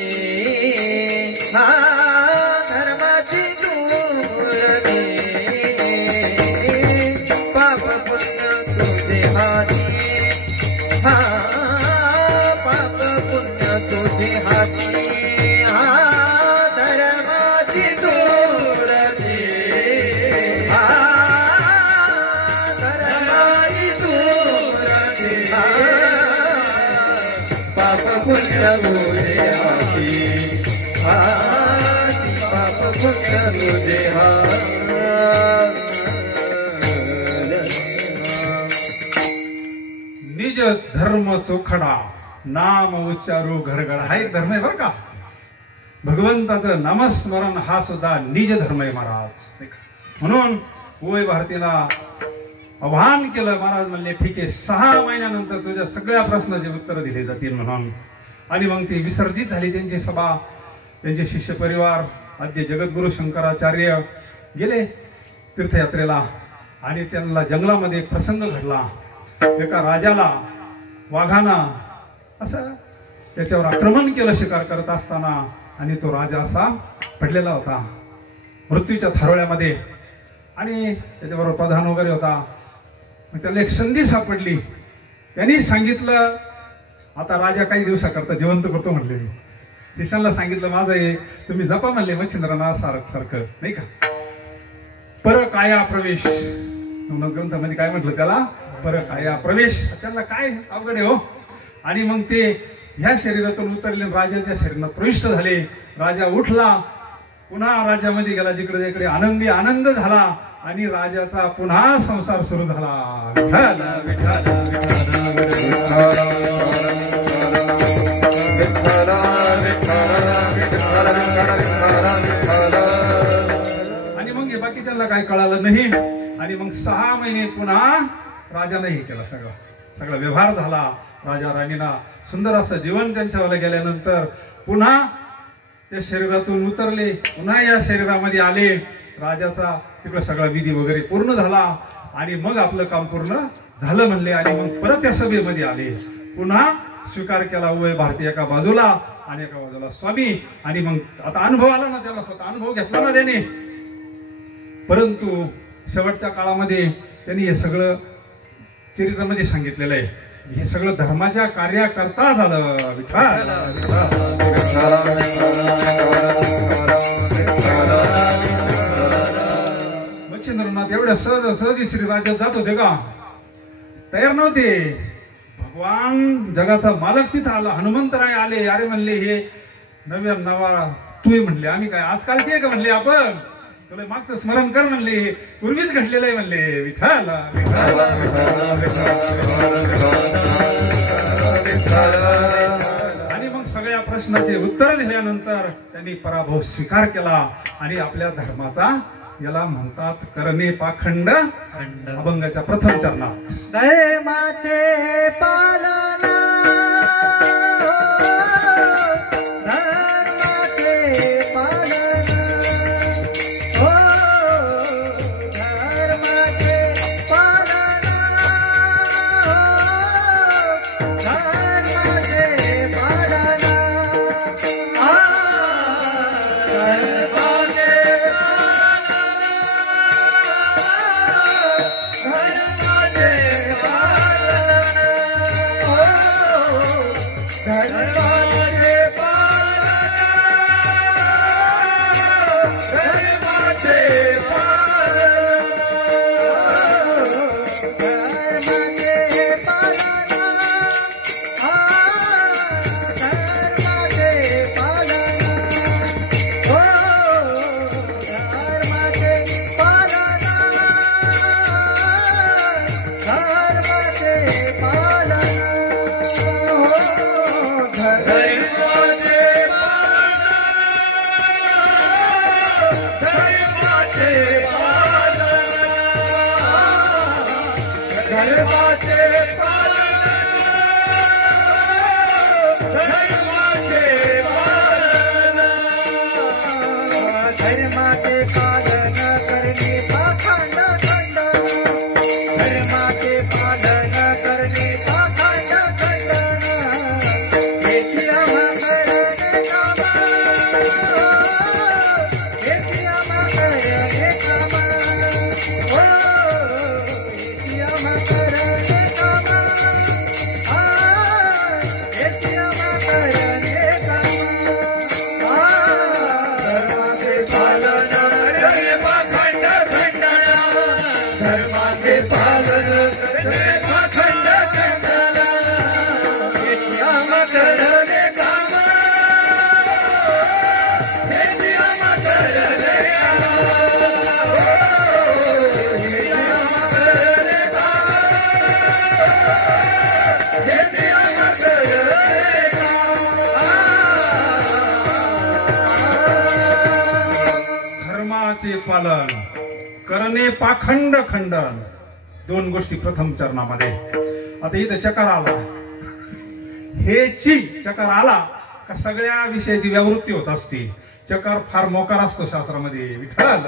धर्माची तू मूर्ती, पाप पुण्य तुझे हाती, पाप पुण्य तुझे हाती, धर्माची तू मूर्ती, धर्माची तू मूर्ती, पाप पुण्य तुझे हाती, पाप पुण्य तुझे हाती. निज धर्म चोखडा, नाम उच्चारू घरगडा. हा एक धर्म आहे बरं का. भगवंताचं नामस्मरण हा सुद्धा निज धर्म आहे महाराज. म्हणून उभय भारतीला आव्हान केलं. महाराज म्हणले, ठीक आहे, 6 महिन्यानंतर तुझ्या सगळ्या प्रश्नाचे उत्तर दिले जातील म्हणून. आणि मग ती विसर्जित झाली त्यांची सभा. त्यांचे शिष्य परिवार आद्य जगद्गुरु शंकराचार्य गेले तीर्थयात्रेला. आणि त्यांना जंगलामध्ये एक प्रसंग घडला. एका राजाला वाघानं असं त्याच्यावर आक्रमण केलं शिकार करत असताना. आणि तो राजा असा पडलेला होता मृत्यूच्या थारोळ्यामध्ये, आणि त्याच्याबरोबर प्रधान वगैरे होता. मग त्याला एक संधी सापडली. त्यांनी सांगितलं आता राजा काही दिवसाकरता जिवंत करतो म्हणले. शिष्यांना सांगितलं माझं हे तुम्ही जपा म्हणले मच्छिंद्रनाथ सारखं नाही का. परकाया प्रवेश ग्रंथामध्ये काय म्हटलं त्याला, परकाया प्रवेश. त्यांना काय अवघड आहे हो. आणि मग ते ह्या शरीरातून उतरले राजाच्या शरीरात प्रविष्ट झाले. राजा उठला, पुन्हा राज्यामध्ये गेला, जिकडे जिकडे आनंदी आनंद झाला आणि राजाचा पुन्हा संसार सुरू झाला. विठ्ठल आणि मग हे बाकीच्यांना काय कळालं नाही. आणि मग 6 महिने पुन्हा राजाने हे केलं, सगळा व्यवहार झाला. राजा राणीला सुंदर असं जीवन त्यांच्यावर गेल्यानंतर पुन्हा त्या शरीरातून उतरले, पुन्हा या शरीरामध्ये आले. राजाचा तिकडे सगळा विधी वगैरे पूर्ण झाला आणि मग आपलं काम पूर्ण झालं म्हणले. आणि मग परत त्या सभेमध्ये आले, पुन्हा स्वीकार केला उभय भारती एका बाजूला आणि एका बाजूला स्वामी. आणि मग आता अनुभव आला ना त्याला, स्वतः अनुभव घेतला ना त्याने. परंतु शेवटच्या काळामध्ये त्यांनी हे सगळं चरित्रामध्ये सांगितलेलं आहे. हे सगळं धर्माच्या कार्याकरता झालं. मच्छिंद्रनाथ एवढ्या सहज श्रीराज्यात जात होते का? तयार नव्हते. भगवान जगाचा मालक तिथं आला, हनुमंतराय आले. अरे म्हणले हे नवा तू म्हणले, आम्ही काय आजकालचे आहे का म्हणले, आपण तुला मागचं स्मरण कर म्हणले, पूर्वीच घडलेलं आहे म्हणले. विठ्ठल आणि मग सगळ्या प्रश्नाचे उत्तर दिल्यानंतर त्यांनी पराभव स्वीकार केला आणि आपल्या धर्माचा, याला म्हणतात करणे पाखंड, अभंगाच्या प्रथम चरणात धर्माचे पालन, पालन करणे पाखंड खंडन, 2 गोष्टी प्रथम चरणामध्ये. आता इथं चकार आला, हे ची चकार आला का सगळ्या विषयाची व्यावृत्ती होत असते. चकार फार मोकार असतो शास्त्रामध्ये. विठ्ठल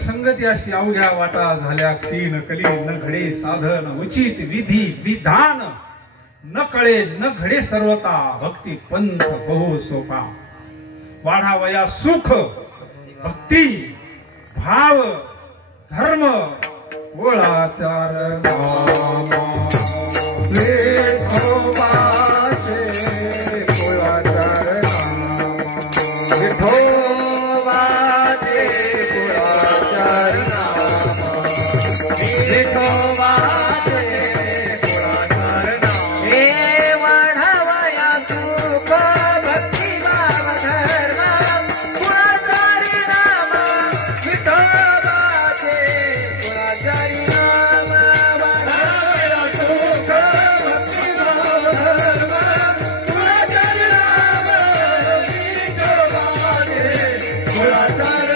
संगती सत्याशी अवघ्या वाटा झाल्या क्षीण कली न घडे साधन उचित विधी विधान न कळे न घडे सर्वता भक्ती पंथ बहु सोपा वाढावया सुख भक्ती भाव धर्म गोळाचार विठोबाचे कुळाचार विठोबाचे कुळाचार विठोबाचे कुळाचार हे वाढावया सुख भक्ती भाव धर्म कुळाचारी नाम विठोबाचे कुळाचारी नाम वाढावया सुख भक्ती भाव धर्म कुळाचारी नाम विठोबाचे कुळाचारी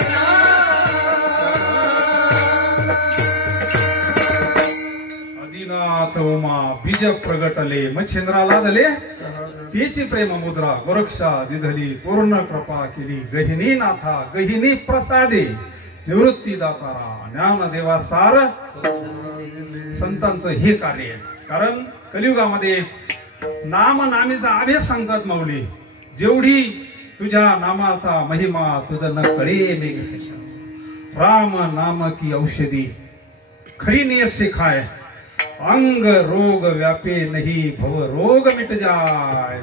आदिनाथ उमा बीज प्रगटले मच्छिंद्राला दले तिची प्रेम मुद्रा गोरक्षा दिधली पूर्ण कृपा केली गहिनी नाथा गहिनी प्रसादे निवृत्ती दातारा ज्ञान देवा सार संतांचं हे कार्य आहे. कारण कलियुगामध्ये नाम नामीचा अभेद सांगतात माऊली. जेवढी तुझ्या नामाचा महिमा तुझं न कळे मेघ शशा. राम नाम की औषधी खरी नियत से खाए अंग रोग व्यापे नहीं भव रोग मिट जाए.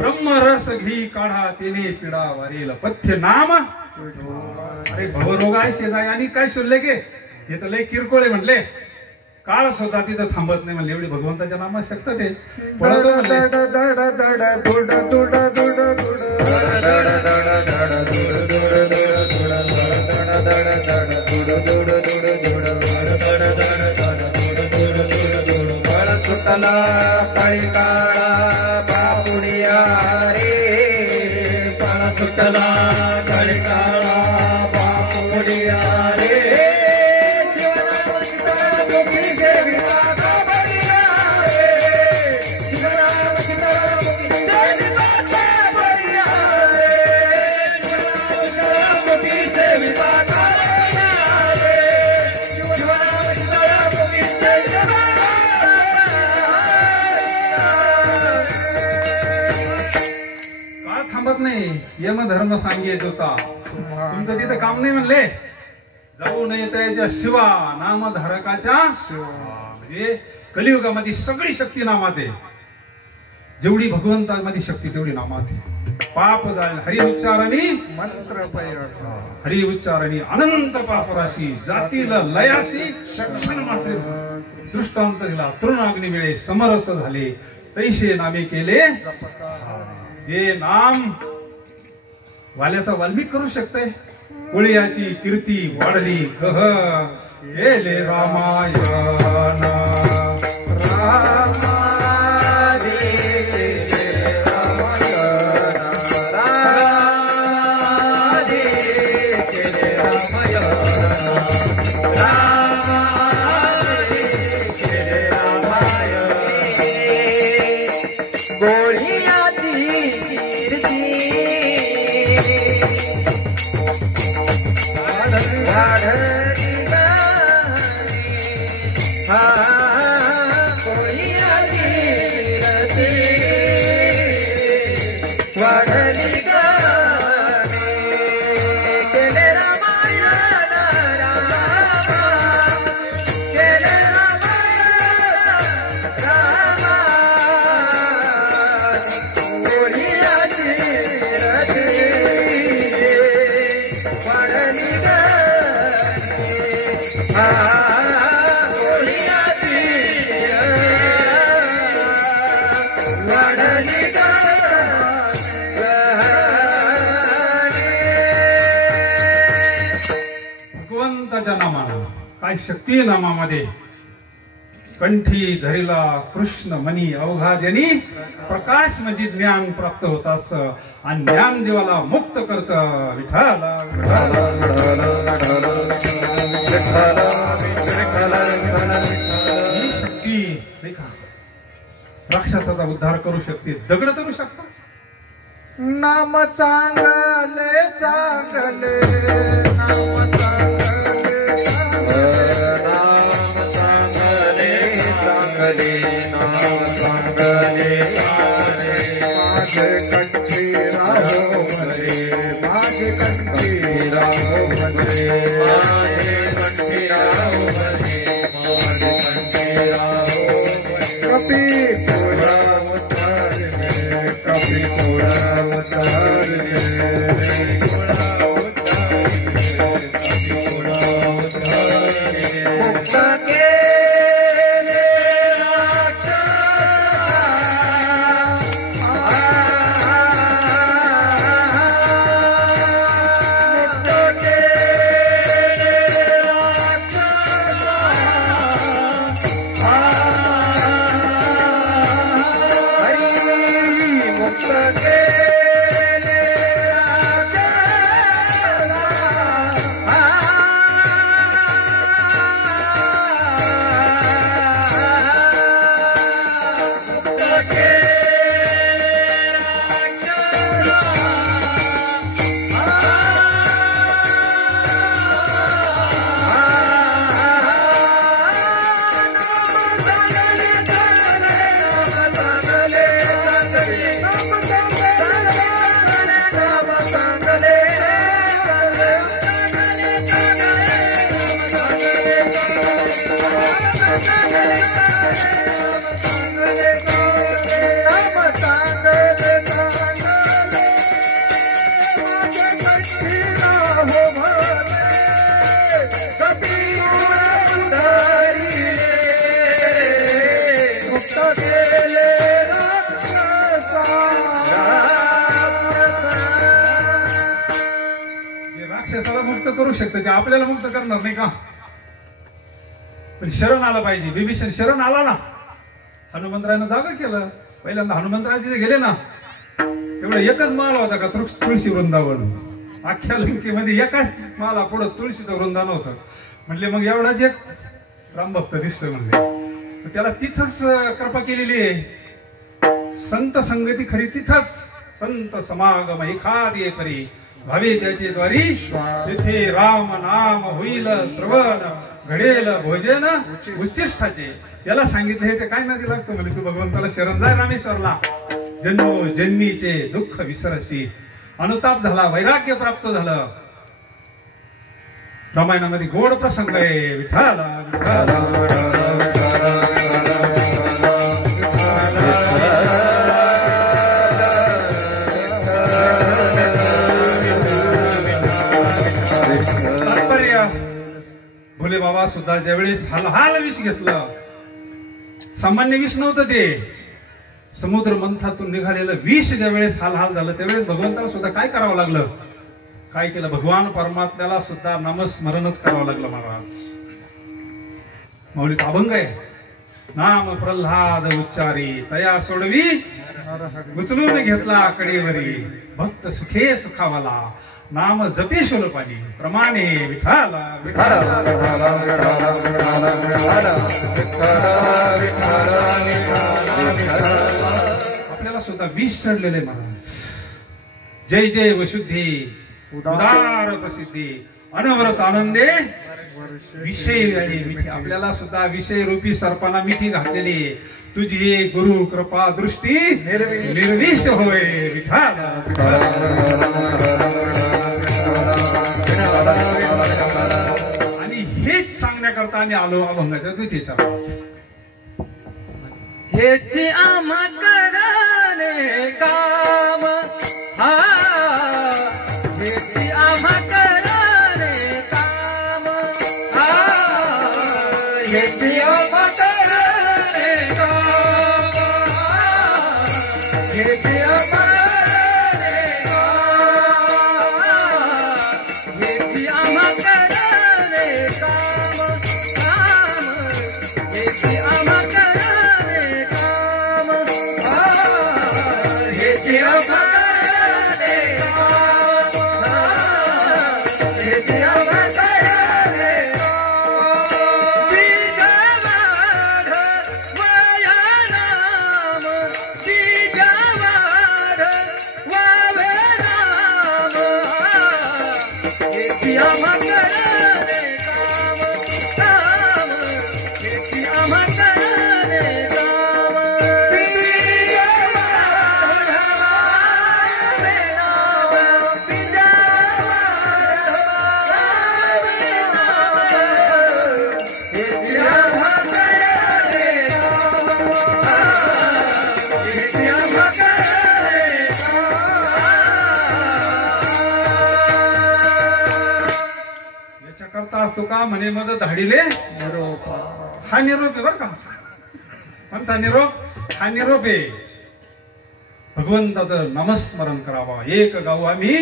ब्रह्म रस घी काढा तेने पिडा वारील पथ्य नाम. अरे भवरोग आहे शेजाय आणि काय शोधले गे हे तर लय किरकोळे म्हणले. काळ सुद्धा तिथं थांबत नाही म्हणले. एवढी भगवंताच्या नामात शक्त ते पळतो म्हणले. दड दड दड दुड दुड दुड दुड सुतला काळी काळा बापुडिया रे पाळ सुतला काळी काळा बापुडिया रे नाही. यम धर्म सांगेत होता तुमचं तिथं काम नाही म्हणले. जाऊ नये त्याच्या शिवा नामधारकाच्या म्हणजे कलियुगामध्ये सगळी शक्ती नामात आहे. जेवढी भगवंतामध्ये शक्ती तेवढी नामात आहे. पाप जाईल हरी उच्चारणी मंत्र हरी उच्चारणी अनंत पापराशी जातील लयाशी क्षण मात्र दृष्टांत दिला. तृणाग्नी वेळे समरस झाले तैसे नामे केले. हे नाम वाल्याचा वाल्मिक करू शकते. कोळीयाची कीर्ती वाढली गह केले रामायण. भगवंताच्या नामानं काय शक्ती नामामध्ये. कंठी धरिला कृष्ण मनी अवघा जनी प्रकाश म्हणजे ज्ञान प्राप्त होत असतं आणि ज्ञान देवाला मुक्त करत. विठाला ही शक्ती रेखा राक्षसाचा उद्धार करू शकते, दगड करू शकतात. नाम चांगले चांगले नाम चांगले चांगले नाम चांगले माझे कंठी राहो भले माझे कंठी राहो भले माझे कंठी राहो भले माझे कंठी राहो कपी थोड़ा उतारने कपी थोड़ा उतारने मुक्त के राक्षसाला मुक्त करू शकतं ते आपल्याला मुक्त करणार नाही का? पण शरण आलं पाहिजे. विभीषण शरण आला ना, हनुमंतरायनं जागा केलं. पहिल्यांदा हनुमंतराय तिथे गेले ना, तेवढा एकच माल होता का तुळशी वृंदावन. अख्ख्या लंकेमध्ये एकाच माला पुढं तुळशीचं वृंदावन होतं. म्हणले मग एवढाच एक रामभक्त दिसतोय म्हणले, त्याला तिथंच कृपा केलेली आहे. संत संगती खरी तिथंच, संत समागम एखादी खरी भावे त्याचे द्वारी, तिथे राम नाम होईल श्रवण, घडेल भोजन उच्चिष्ठाचे. याला सांगितलं हे काय नदी लागतो म्हणजे तू भगवंताला शरण जाय रामेश्वरला, जन्मो जन्मीचे दुःख विसरशी, अनुताप झाला, वैराग्य प्राप्त झालं. रामायणामध्ये गोड प्रसंग आहे. विठाला तात्पर्य, भोले बाबा सुद्धा ज्यावेळेस हाल विष घेतलं, सामान्य विष नव्हतं ते, समुद्र मंथातून निघालेलं विष ज्यावेळेस हाल झालं त्यावेळेस भगवंताला सुद्धा काय करावं लागलं? काय केलं? भगवान परमात्म्याला सुद्धा नामस्मरणच करावं लागलं. महाराज माऊलीचा अभंग आहे, नाम प्रल्हाद उच्चारी तया सोडवी, उचलून घेतला कडेवरी, भक्त सुखे सुखावाला, नाम जपे शोलपाणी प्रमाणे विठाला विठाला. आपल्याला सुद्धा विष चढलेले महाराज. जय जय वशुद्धी उदार प्रसिद्धी अनवरत आनंदे विषय आणि मिठी. आपल्याला सुद्धा विषय रूपी सर्पांना मिठी घातलेली. तुझी गुरु कृपा दृष्टी निर्विष होय विठाला. आणि हेच सांगण्याकरता आम्ही आलो अभंगाच्या द्वितीयेचा. हेच आम्हा करणे काम, हा हेच आम्हा करणे काम, हा हेच आम्हा करणे काम, हेच आम्हा करणे काम, हेच आम्हा करणे काम, हेच आम्हा करणे काम, हेच आम्हा आम्हा कराले काम हेची आम्हा कराले काम करता असतो का म्हणे मग धाडीले निरोप हा निरोप आहे बर का म्हणता निरोप हा निरोप आहे भगवंताचं नामस्मरण करावा एक गाऊ आम्ही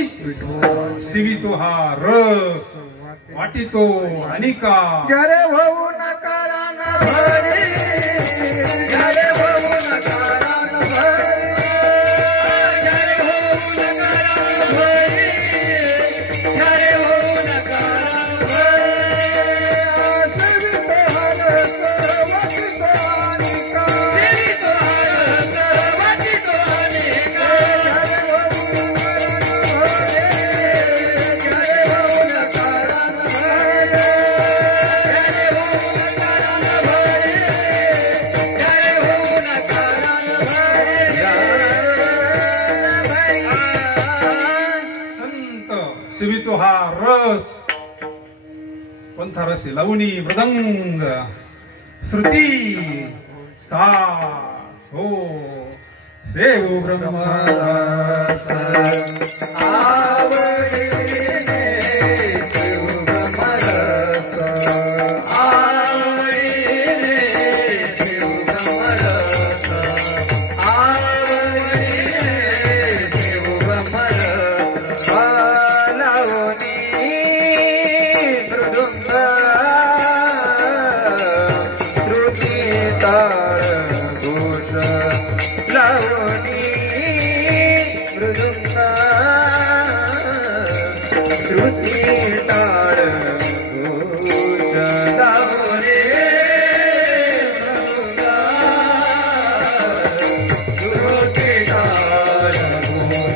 शिवितो हा रस वाटितो अनिका जरे होऊ नका रान भरे जरे होऊ नका रान भरे जरे होऊ नका रान भरे जरे होऊ नका रान भरे सवितो हरस वटितो अनिका सवितो हरस वटितो अनिका जरे होऊ नका रान भरे शिवितो हा रस पंथा रसे लावणी मृदंग श्रुती ता हो देव ब्रह्मरस आवडीने शिव ब्रह्मरस आवडीने शिव ब्रह्मरस आवडीने शिव ब्रह्मरस लावणी मृदुंग श्रुती तार घोष लावणी मृदुंग श्रुती ताळ घोष लावणी मृदुंग श्रुती ताळ घोष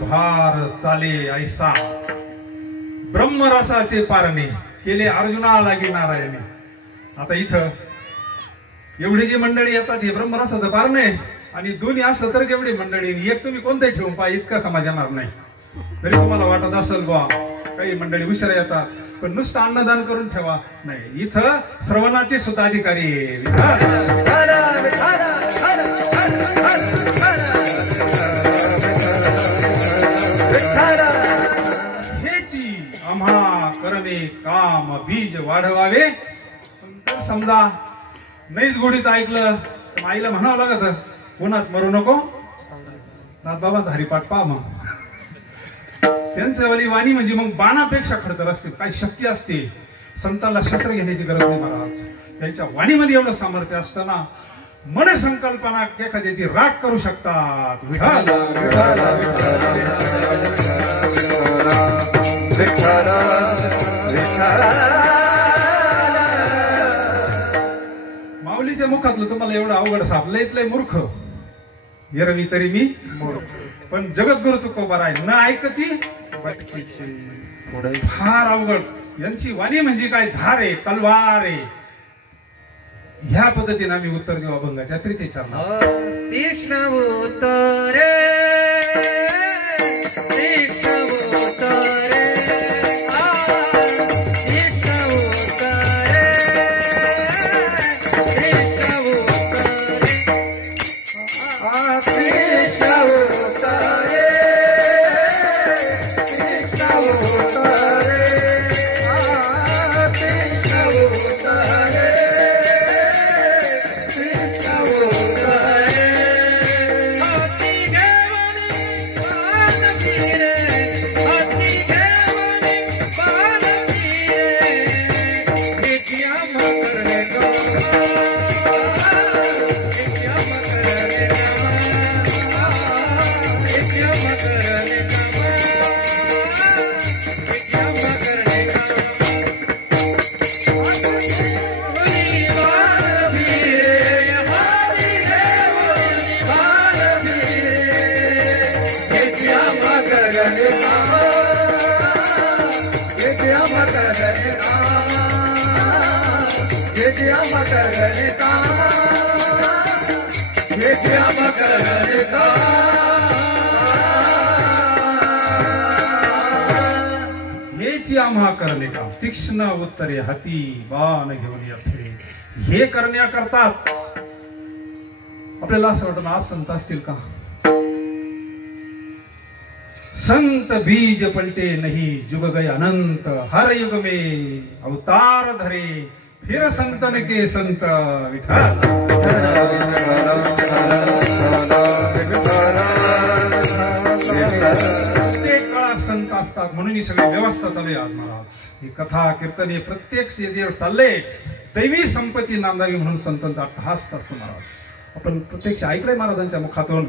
भार चाले ऐसा ब्रह्मरसाचे पारणे केले अर्जुना लागी नारायणे. आता इथं एवढी जी मंडळी येतात हे ब्रह्मरसाचं पारणे आणि दोन्ही असलं तर जेवढी मंडळी एक तुम्ही कोणते ठेवून पहा इतका समाज येणार नाही. तरी तुम्हाला वाटत असेल बा काही मंडळी उशिरा येतात पण नुसतं अन्नदान करून ठेवा नाही. इथं श्रवणाचे सुद्धा अधिकारी हेची आम्हा करणे काम बीज वाढवावे. तर समजा नाहीच गोडीत ऐकलं तर आईला म्हणावं लागत उन्हात मरू नको नाथ बाबांचा हरिपाठ पहा. मग त्यांचं वाली वाणी म्हणजे मग बाणापेक्षा खडतर असते. काही शक्ती असते संतांना शस्त्र घेण्याची गरज नाही महाराज. त्यांच्या वाणीमध्ये एवढं सामर्थ्य असताना मन संकल्पना एखाद्याची राख करू शकतात. माऊलीच्या मुखातलं तुम्हाला एवढं अवघड सापलं इथलंय मूर्ख एरवी तरी मी पण जगद्गुरु तुकोबा आहे न ऐकती फार अवघड. यांची वाणी म्हणजे काय धार आहे तलवार आहे. ह्या पद्धतीने आम्ही उत्तर देऊ अभंगाच्या तृतीय चरणात. तीक्ष्ण उत्तरे तीक्ष्ण उत्तरे तीक्ष्ण उत्तरे तीक्ष्ण उत्तरे तीक्ष्ण उत्तरे तीक्ष्ण उत्तरे हेची आम्हा करणे का तीक्ष्ण उत्तरे हाती बाण घेऊन या फिरे. हे करण्याकरताच आपल्याला असं वाटतं आज संत असतील का? संत बीज पलटे नहीं जुग गए अनंत हर युग में अवतार धरे फिर संतन के संत विठ्ठल. प्रत्येक काळात संत असतात म्हणून ही सगळी व्यवस्था चालू आहे. आज महाराज ही कथा कीर्तन हे प्रत्येक स्टेजवर चालले. दैवी संपत्ती नांदावी म्हणून संतांचा अट्टहास असतो महाराज. आपण प्रत्यक्ष ऐकलंय महाराजांच्या मुखातून.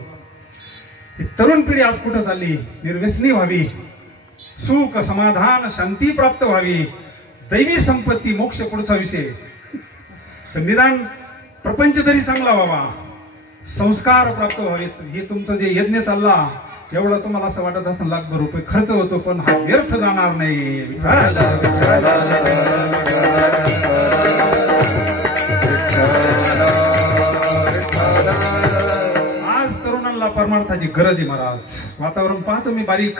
तरुण पिढी आज कुठं चालली? निर्व्यसनी व्हावी, सुख समाधान शांती प्राप्त व्हावी, दैवी संपत्ती मोक्ष पुढचा विषय. तर निदान प्रपंच तरी चांगला व्हावा, संस्कार प्राप्त व्हावेत. हे तुमचं जे यज्ञ चालला एवढं तुम्हाला असं वाटत असेल लाखभर रुपये खर्च होतो पण हा व्यर्थ जाणार नाही. आज तरुणांना परमार्थाची गरज आहे महाराज. वातावरण पाहतो मी बारीक.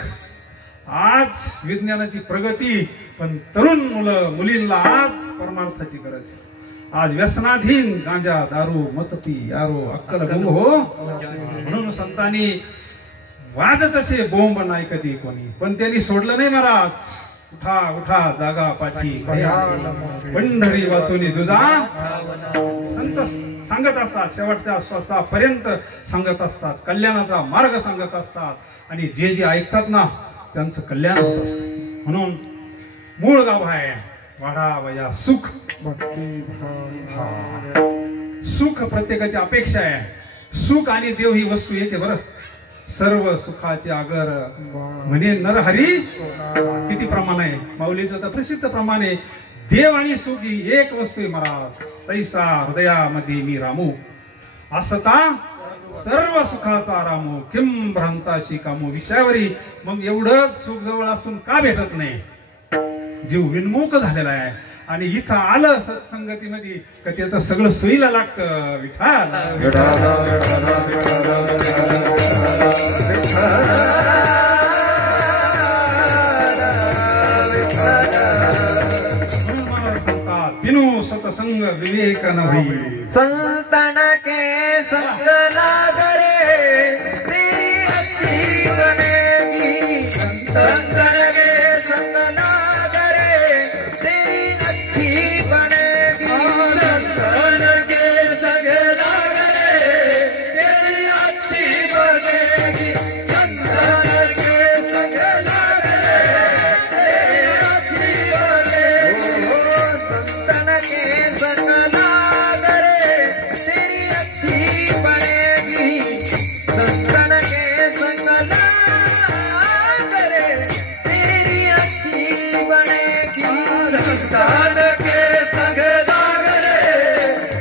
आज विज्ञानाची प्रगती पण तरुण मुलींना आज परमार्थाची गरज आहे. आज व्यसनाधीन गांजा दारू मतपी यारो अक्कल गुंग हो. म्हणून संतांनी वाजत असे बोंब नाही कधी कोणी पण त्यांनी सोडलं नाही महाराज. उठा उठा जागा पाठी पंढरी वाचुनी दुजा. संत सांगत असतात शेवटच्या श्वासापर्यंत सांगत असतात, कल्याणाचा मार्ग सांगत असतात आणि जे जे ऐकतात ना त्यांचं कल्याण होत असतं. म्हणून मूळ गाव आहे वाढावया सुख. सुख प्रत्येकाची अपेक्षा आहे. सुख आणि देव ही वस्तू येते बरं. सर्व सुखाचे आगर म्हणे नरहरी किती प्रमाण आहे. माऊलीचं तर प्रसिद्ध प्रमाण आहे. देव आणि सुख ही एक वस्तू आहे महाराज. तैसा हृदयामध्ये मी रामू असता सर्व सुखाचा रामू किम भ्रांताशी कामू. विषयावरी मग एवढं सुख जवळ असून का भेटत नाही? जीव विन्मुख झालेला आहे आणि इथं आलं सत्संगतीमध्ये का त्याचं सगळं सोयीला लागतं. विठ्ठल बिनु सतसंग विवेक नव्हे. संतन के संग लागरे तेरी अच्छी बनेगी. संतन के संग लागरे तेरी अच्छी बनेगी. संतन के संग लागरे तेरी अच्छी बनेगी. संतन के संग लागरे तेरी अच्छी बनेगी. संतन के संग लागरे तेरी अच्छी बनेगी. संतन के संग लागरे तेरी अच्छी बनेगी. संतन के संग लागरे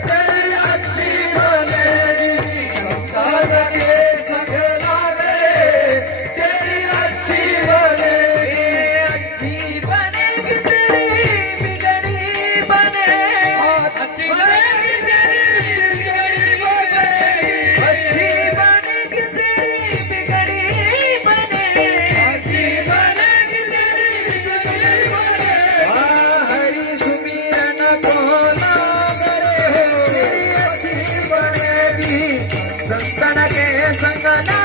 तेरी अच्छी बनेगी. संतन के संग लागरे तेरी अच्छी बनेगी. अच्छी बनेगी तेरी बिगड़ी बने. अच्छी बनेगी संतन के संग ना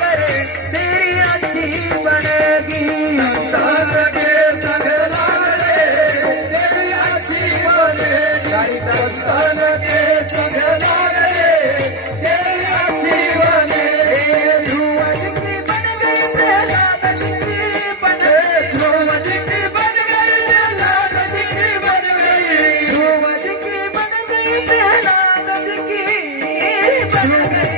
करे तेरी अच्छी बनेगी संतन के संग ना करे तेरी अच्छी बनेगी संतन के संग ना करे तेरी अच्छी बनेगी ध्रुवज की बन गई प्रहलाद जी की बन गई ध्रुवज की बन गई प्रहलाद जी की बन गई ध्रुवज की बन गई प्रहलाद जी की बन गई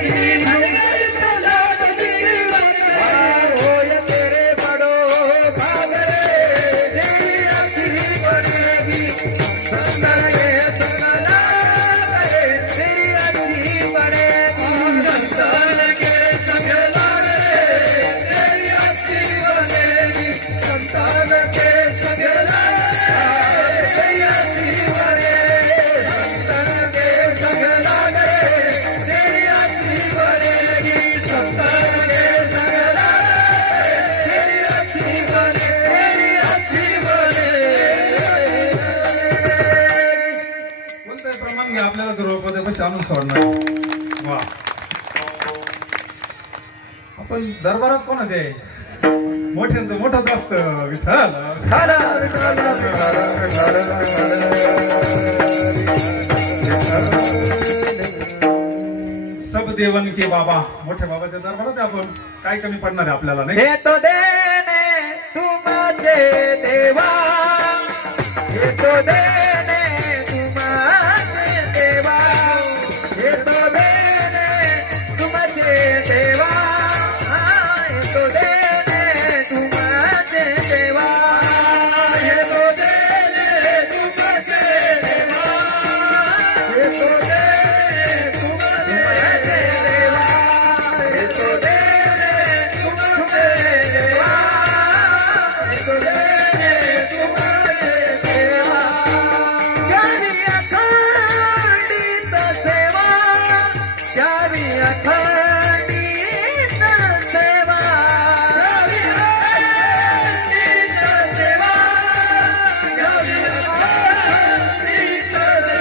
आपल्याला द्रौपदीपाशी आणून सोडणार. वा, आपण दरबारात कोणाचे आहे? मोठ्यांचं मोठंच असतं. विठ्ठल सब देवन के बाबा, मोठ्या बाबाच्या दरबारात आपण काय कमी पडणार आहे आपल्याला? नाही हे तो देने तू माझे देवा, हे तो देने तू माझे देवा, हे तो देने तू माझे देवा, हे तो देने तू माझे देवा, हे तो देने तू माझे देवा, हे तो देने तू माझे देवा, हे तो देने तू माझे देवा, हे तो देने तू माझे देवा. जावी अखंडित सेवा, जावी अखंडित सेवा, जावी अखंडित सेवा, जावी अखंडित सेवा,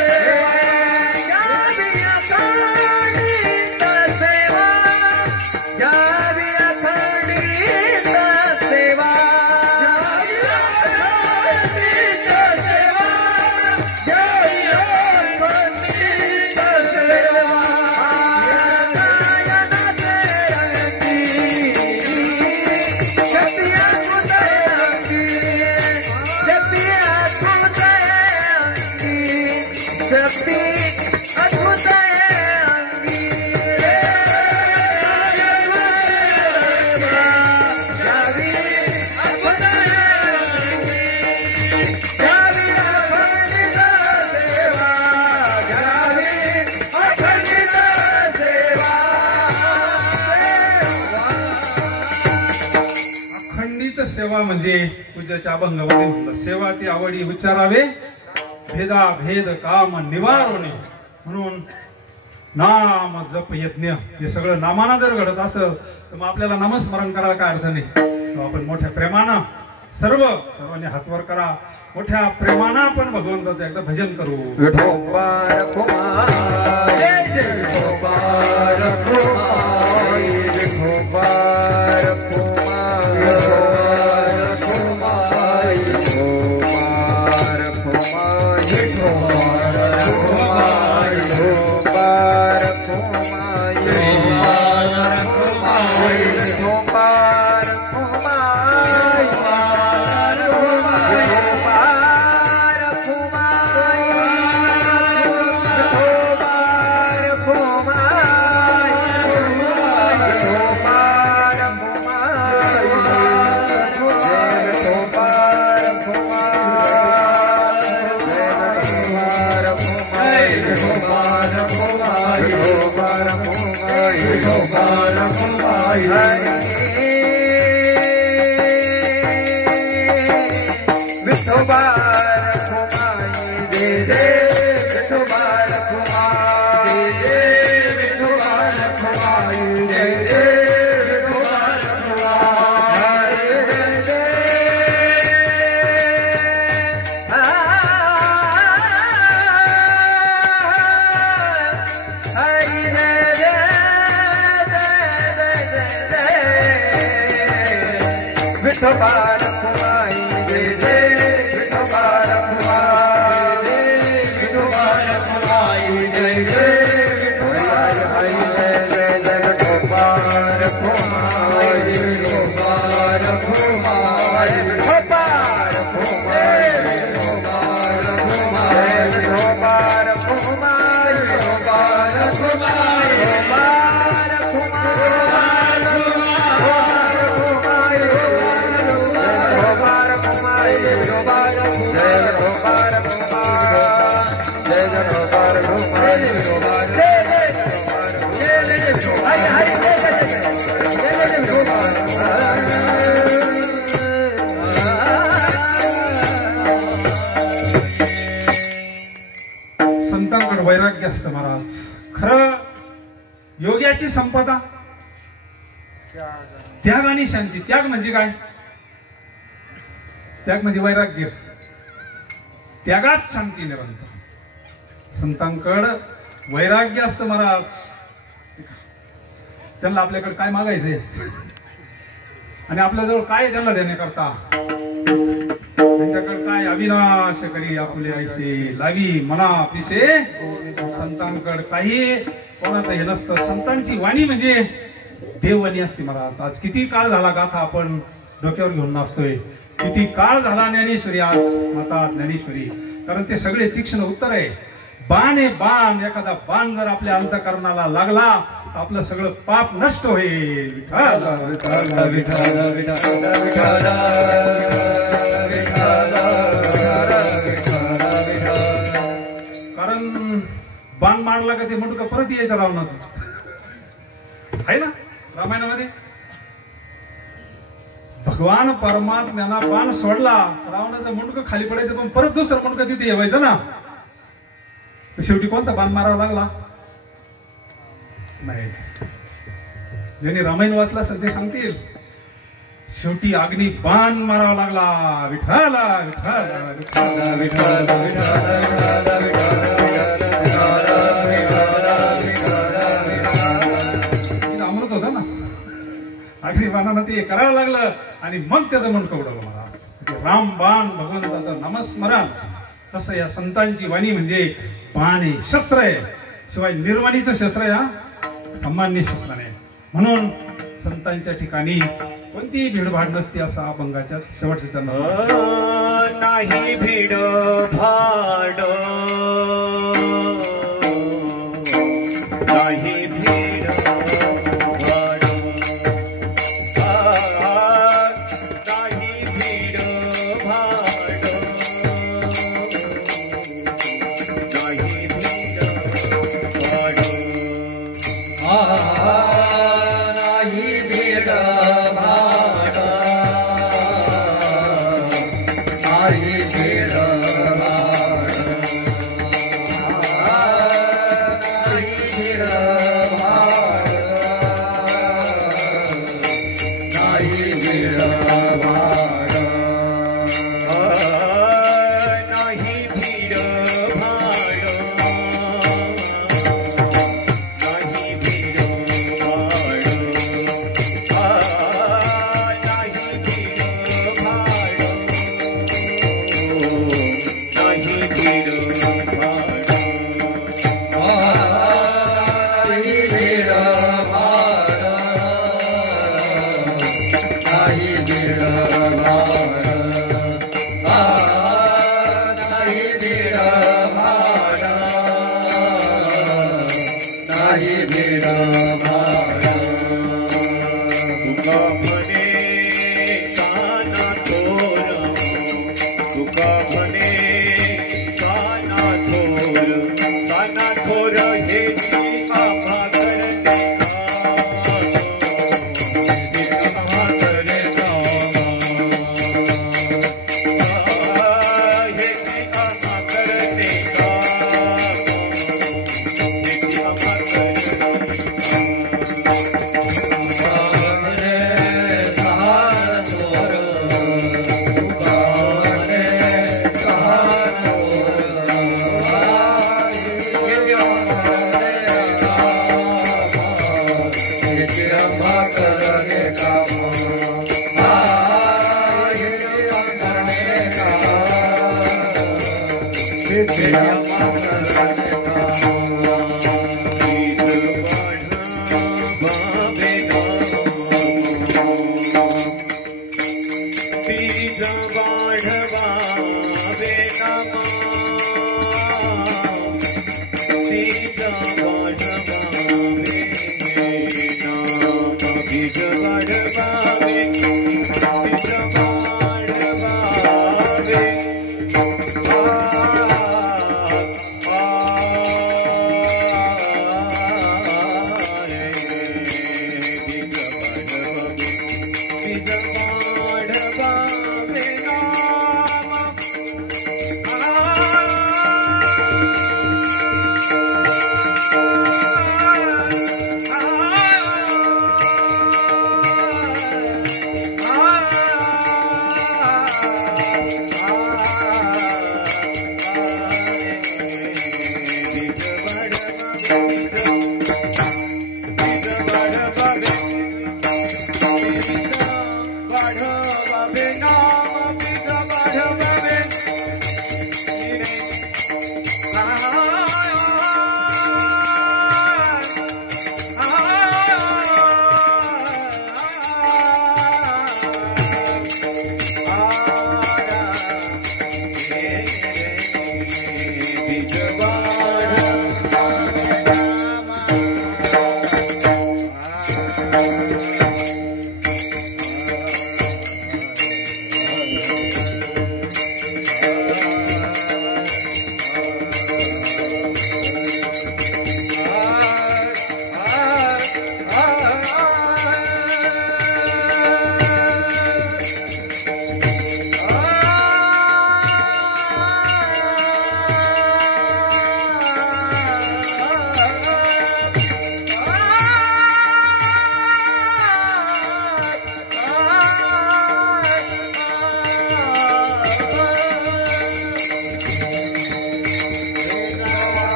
जावी अखंडित सेवा, जावी अखंडित सेवा, जावी अखंडित सेवा, जावी अखंडित सेवा. अखंडित सेवा म्हणजे पूज्याच्या अभंगामध्ये म्हणलं, सेवा ती आवडी उच्चारावे, भेदा भेद काम निवारणे. म्हणून नाम जप यज्ञ हे सगळं नामानं जर घडत असं तर मग आपल्याला नामस्मरण करायला काय अडचण नाही. तर आपण मोठ्या प्रेमानं सर्वांनी हातवर करा, मोठ्या प्रेमानं आपण भगवंताचं एकदा भजन करू. विठोबार कुमार विठोबार कुमार विठोबार कुमार विठोबार कुमार विठोबार कुमार विठोबार कुमार विठोबार कुमार विठोबार कुमार विठोबार विठोबार कुमाई दे दे, विठोबार कुमाई दे दे, विठोबार कुमाई दे दे, विठोबार कुमाई दे दे. विठोबा रखुमाई जय जय विठोबा रखुमाई विठोबा रखुमाई जय जय विठोबा जय जय विठोबा रखुमाई विठोबा रखुमाई विठोबा रखुमाई विठोबा रखुमाई विठोबा रखुमाई विठोबा संतांकडे वैराग्य असतं महाराज. खरं योग्याची संपदा त्याग आणि शांती. त्याग म्हणजे काय? त्याग म्हणजे वैराग्य. त्यागात शांती निरंतर. संतांकडे वैराग्य असतं महाराज. त्यांना आपल्याकडे काय मागायचंय आणि आपल्याजवळ काय त्यांना देण्याकरता. त्यांच्याकडे काय? अविनाश करी आपुले ऐसे लावी मना पिसे. संतांकडे काही कोणाचं हे नसतं. संतांची वाणी म्हणजे देववाणी असते महाराज. आज किती काळ झाला गाथा आपण डोक्यावर घेऊन नाचतोय. किती काळ झाला ज्ञानेश्वरी आज माता ज्ञानेश्वरी. कारण ते सगळे तीक्ष्ण उत्तर आहे. बाण आहे बाण. एखादा बाण जर आपल्या अंतःकरणाला लागला तर आपलं सगळं पाप नष्ट होईल. कारण बाण मारला का ते मुंडकं परत यायचं रावणाचं आहे ना रामायणामध्ये. भगवान परमात्म्याला बाण सोडला रावणाचं मुंडकं खाली पडायचं पण परत दुसरं मुंडकं तिथे येवायचं ना. शेवटी कोणता बाण मारावा लागला? नाही. ज्यांनी रामायण वाचला सध्या सांगतील शेवटी अग्नी बाण मारावा लागला. विठाला विठाला विठाला विठाला अमृत होतं ना. अग्नी बाणानं ते करावं लागलं आणि मग त्याचं मुंडकं उडवलं महाराज. राम बाण भगवंताचं नामस्मरण. तसं या संतांची वाणी म्हणजे बाण आहे, शस्त्र आहे. शिवाय निर्वाणीचं शस्त्र आहे. हा सामान्य शस्त्र नाही. म्हणून संतांच्या ठिकाणी कोणतीही भीडभाड नसते असा अभंगाच्या शेवटच्या चरण. नाही भीड भाड नाही भीड भाड नाही भीड भाड नाही भीड भाड नाही भीड भाड नाही भीड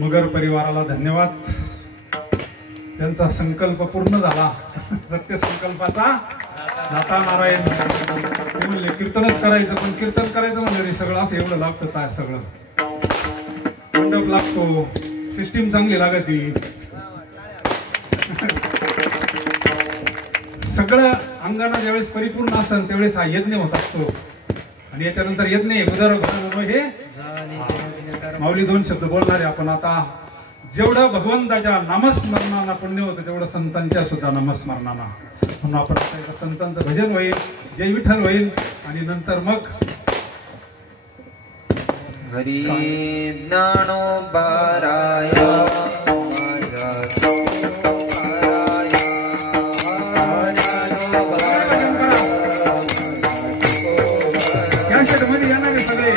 मगर परिवाराला धन्यवाद. त्यांचा संकल्प पूर्ण झाला. सत्य संकल्पाचा दाता नारायण. ते म्हणले कीर्तनच करायचं, पण कीर्तन करायचं म्हणजे सगळं असं एवढं लागतं. काय सगळं मंडप लागतो, सिस्टीम चांगली लागती, सगळं अंगाना ज्यावेळेस परिपूर्ण असतं त्यावेळेस हा यज्ञ होत असतो. आणि याच्यानंतर यज्ञ हे माऊली 2 शब्द बोलणारे आपण. आता जेवढं भगवंताच्या नामस्मरणाला पुण्य होतं तेवढं संतांच्या सुद्धा नामस्मरणाला. म्हणून आपण आता संतांचं भजन होईल, जय विठ्ठल होईल आणि नंतर मग हरी ज्ञानोबाराया मध्ये येणार सगळे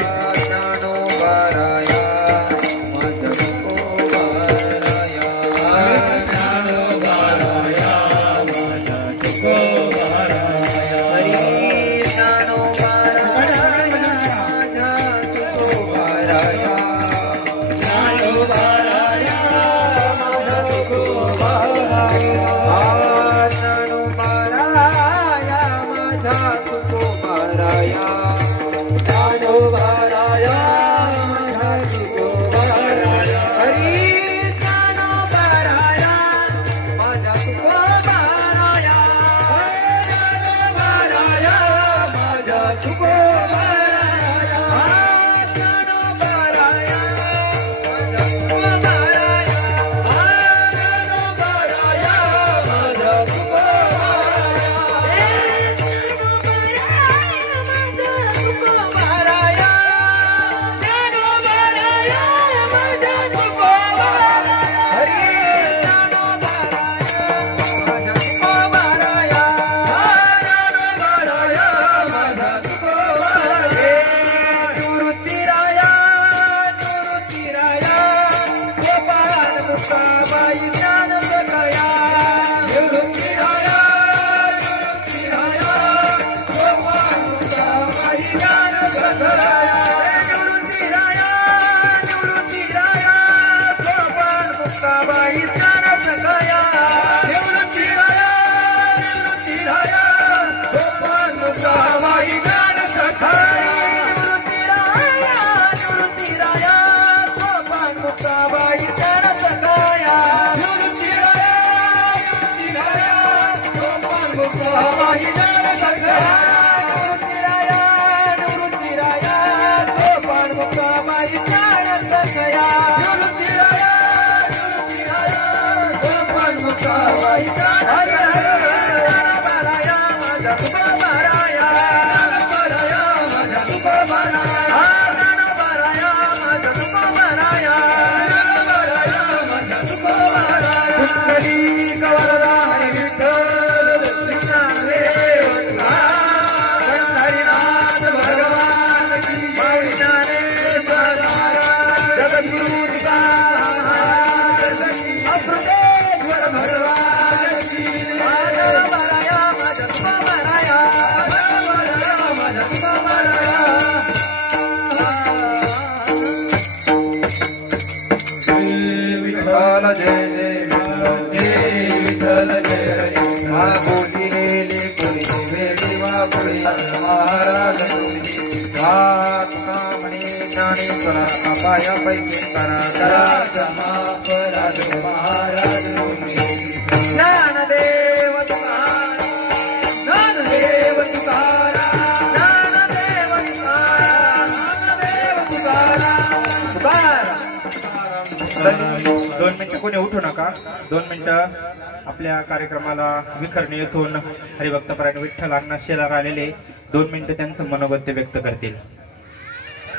दोन मिनिटं कोणी उठू नका. 2 मिनिटं. आपल्या कार्यक्रमाला विखरणी येथून हरिभक्तपरायण विठ्ठल अण्णा शेलार आलेले 2 मिनिटं त्यांचं मनोगत व्यक्त करतील.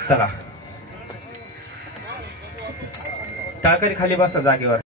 चला टाळकरी खाली बसा जागेवर.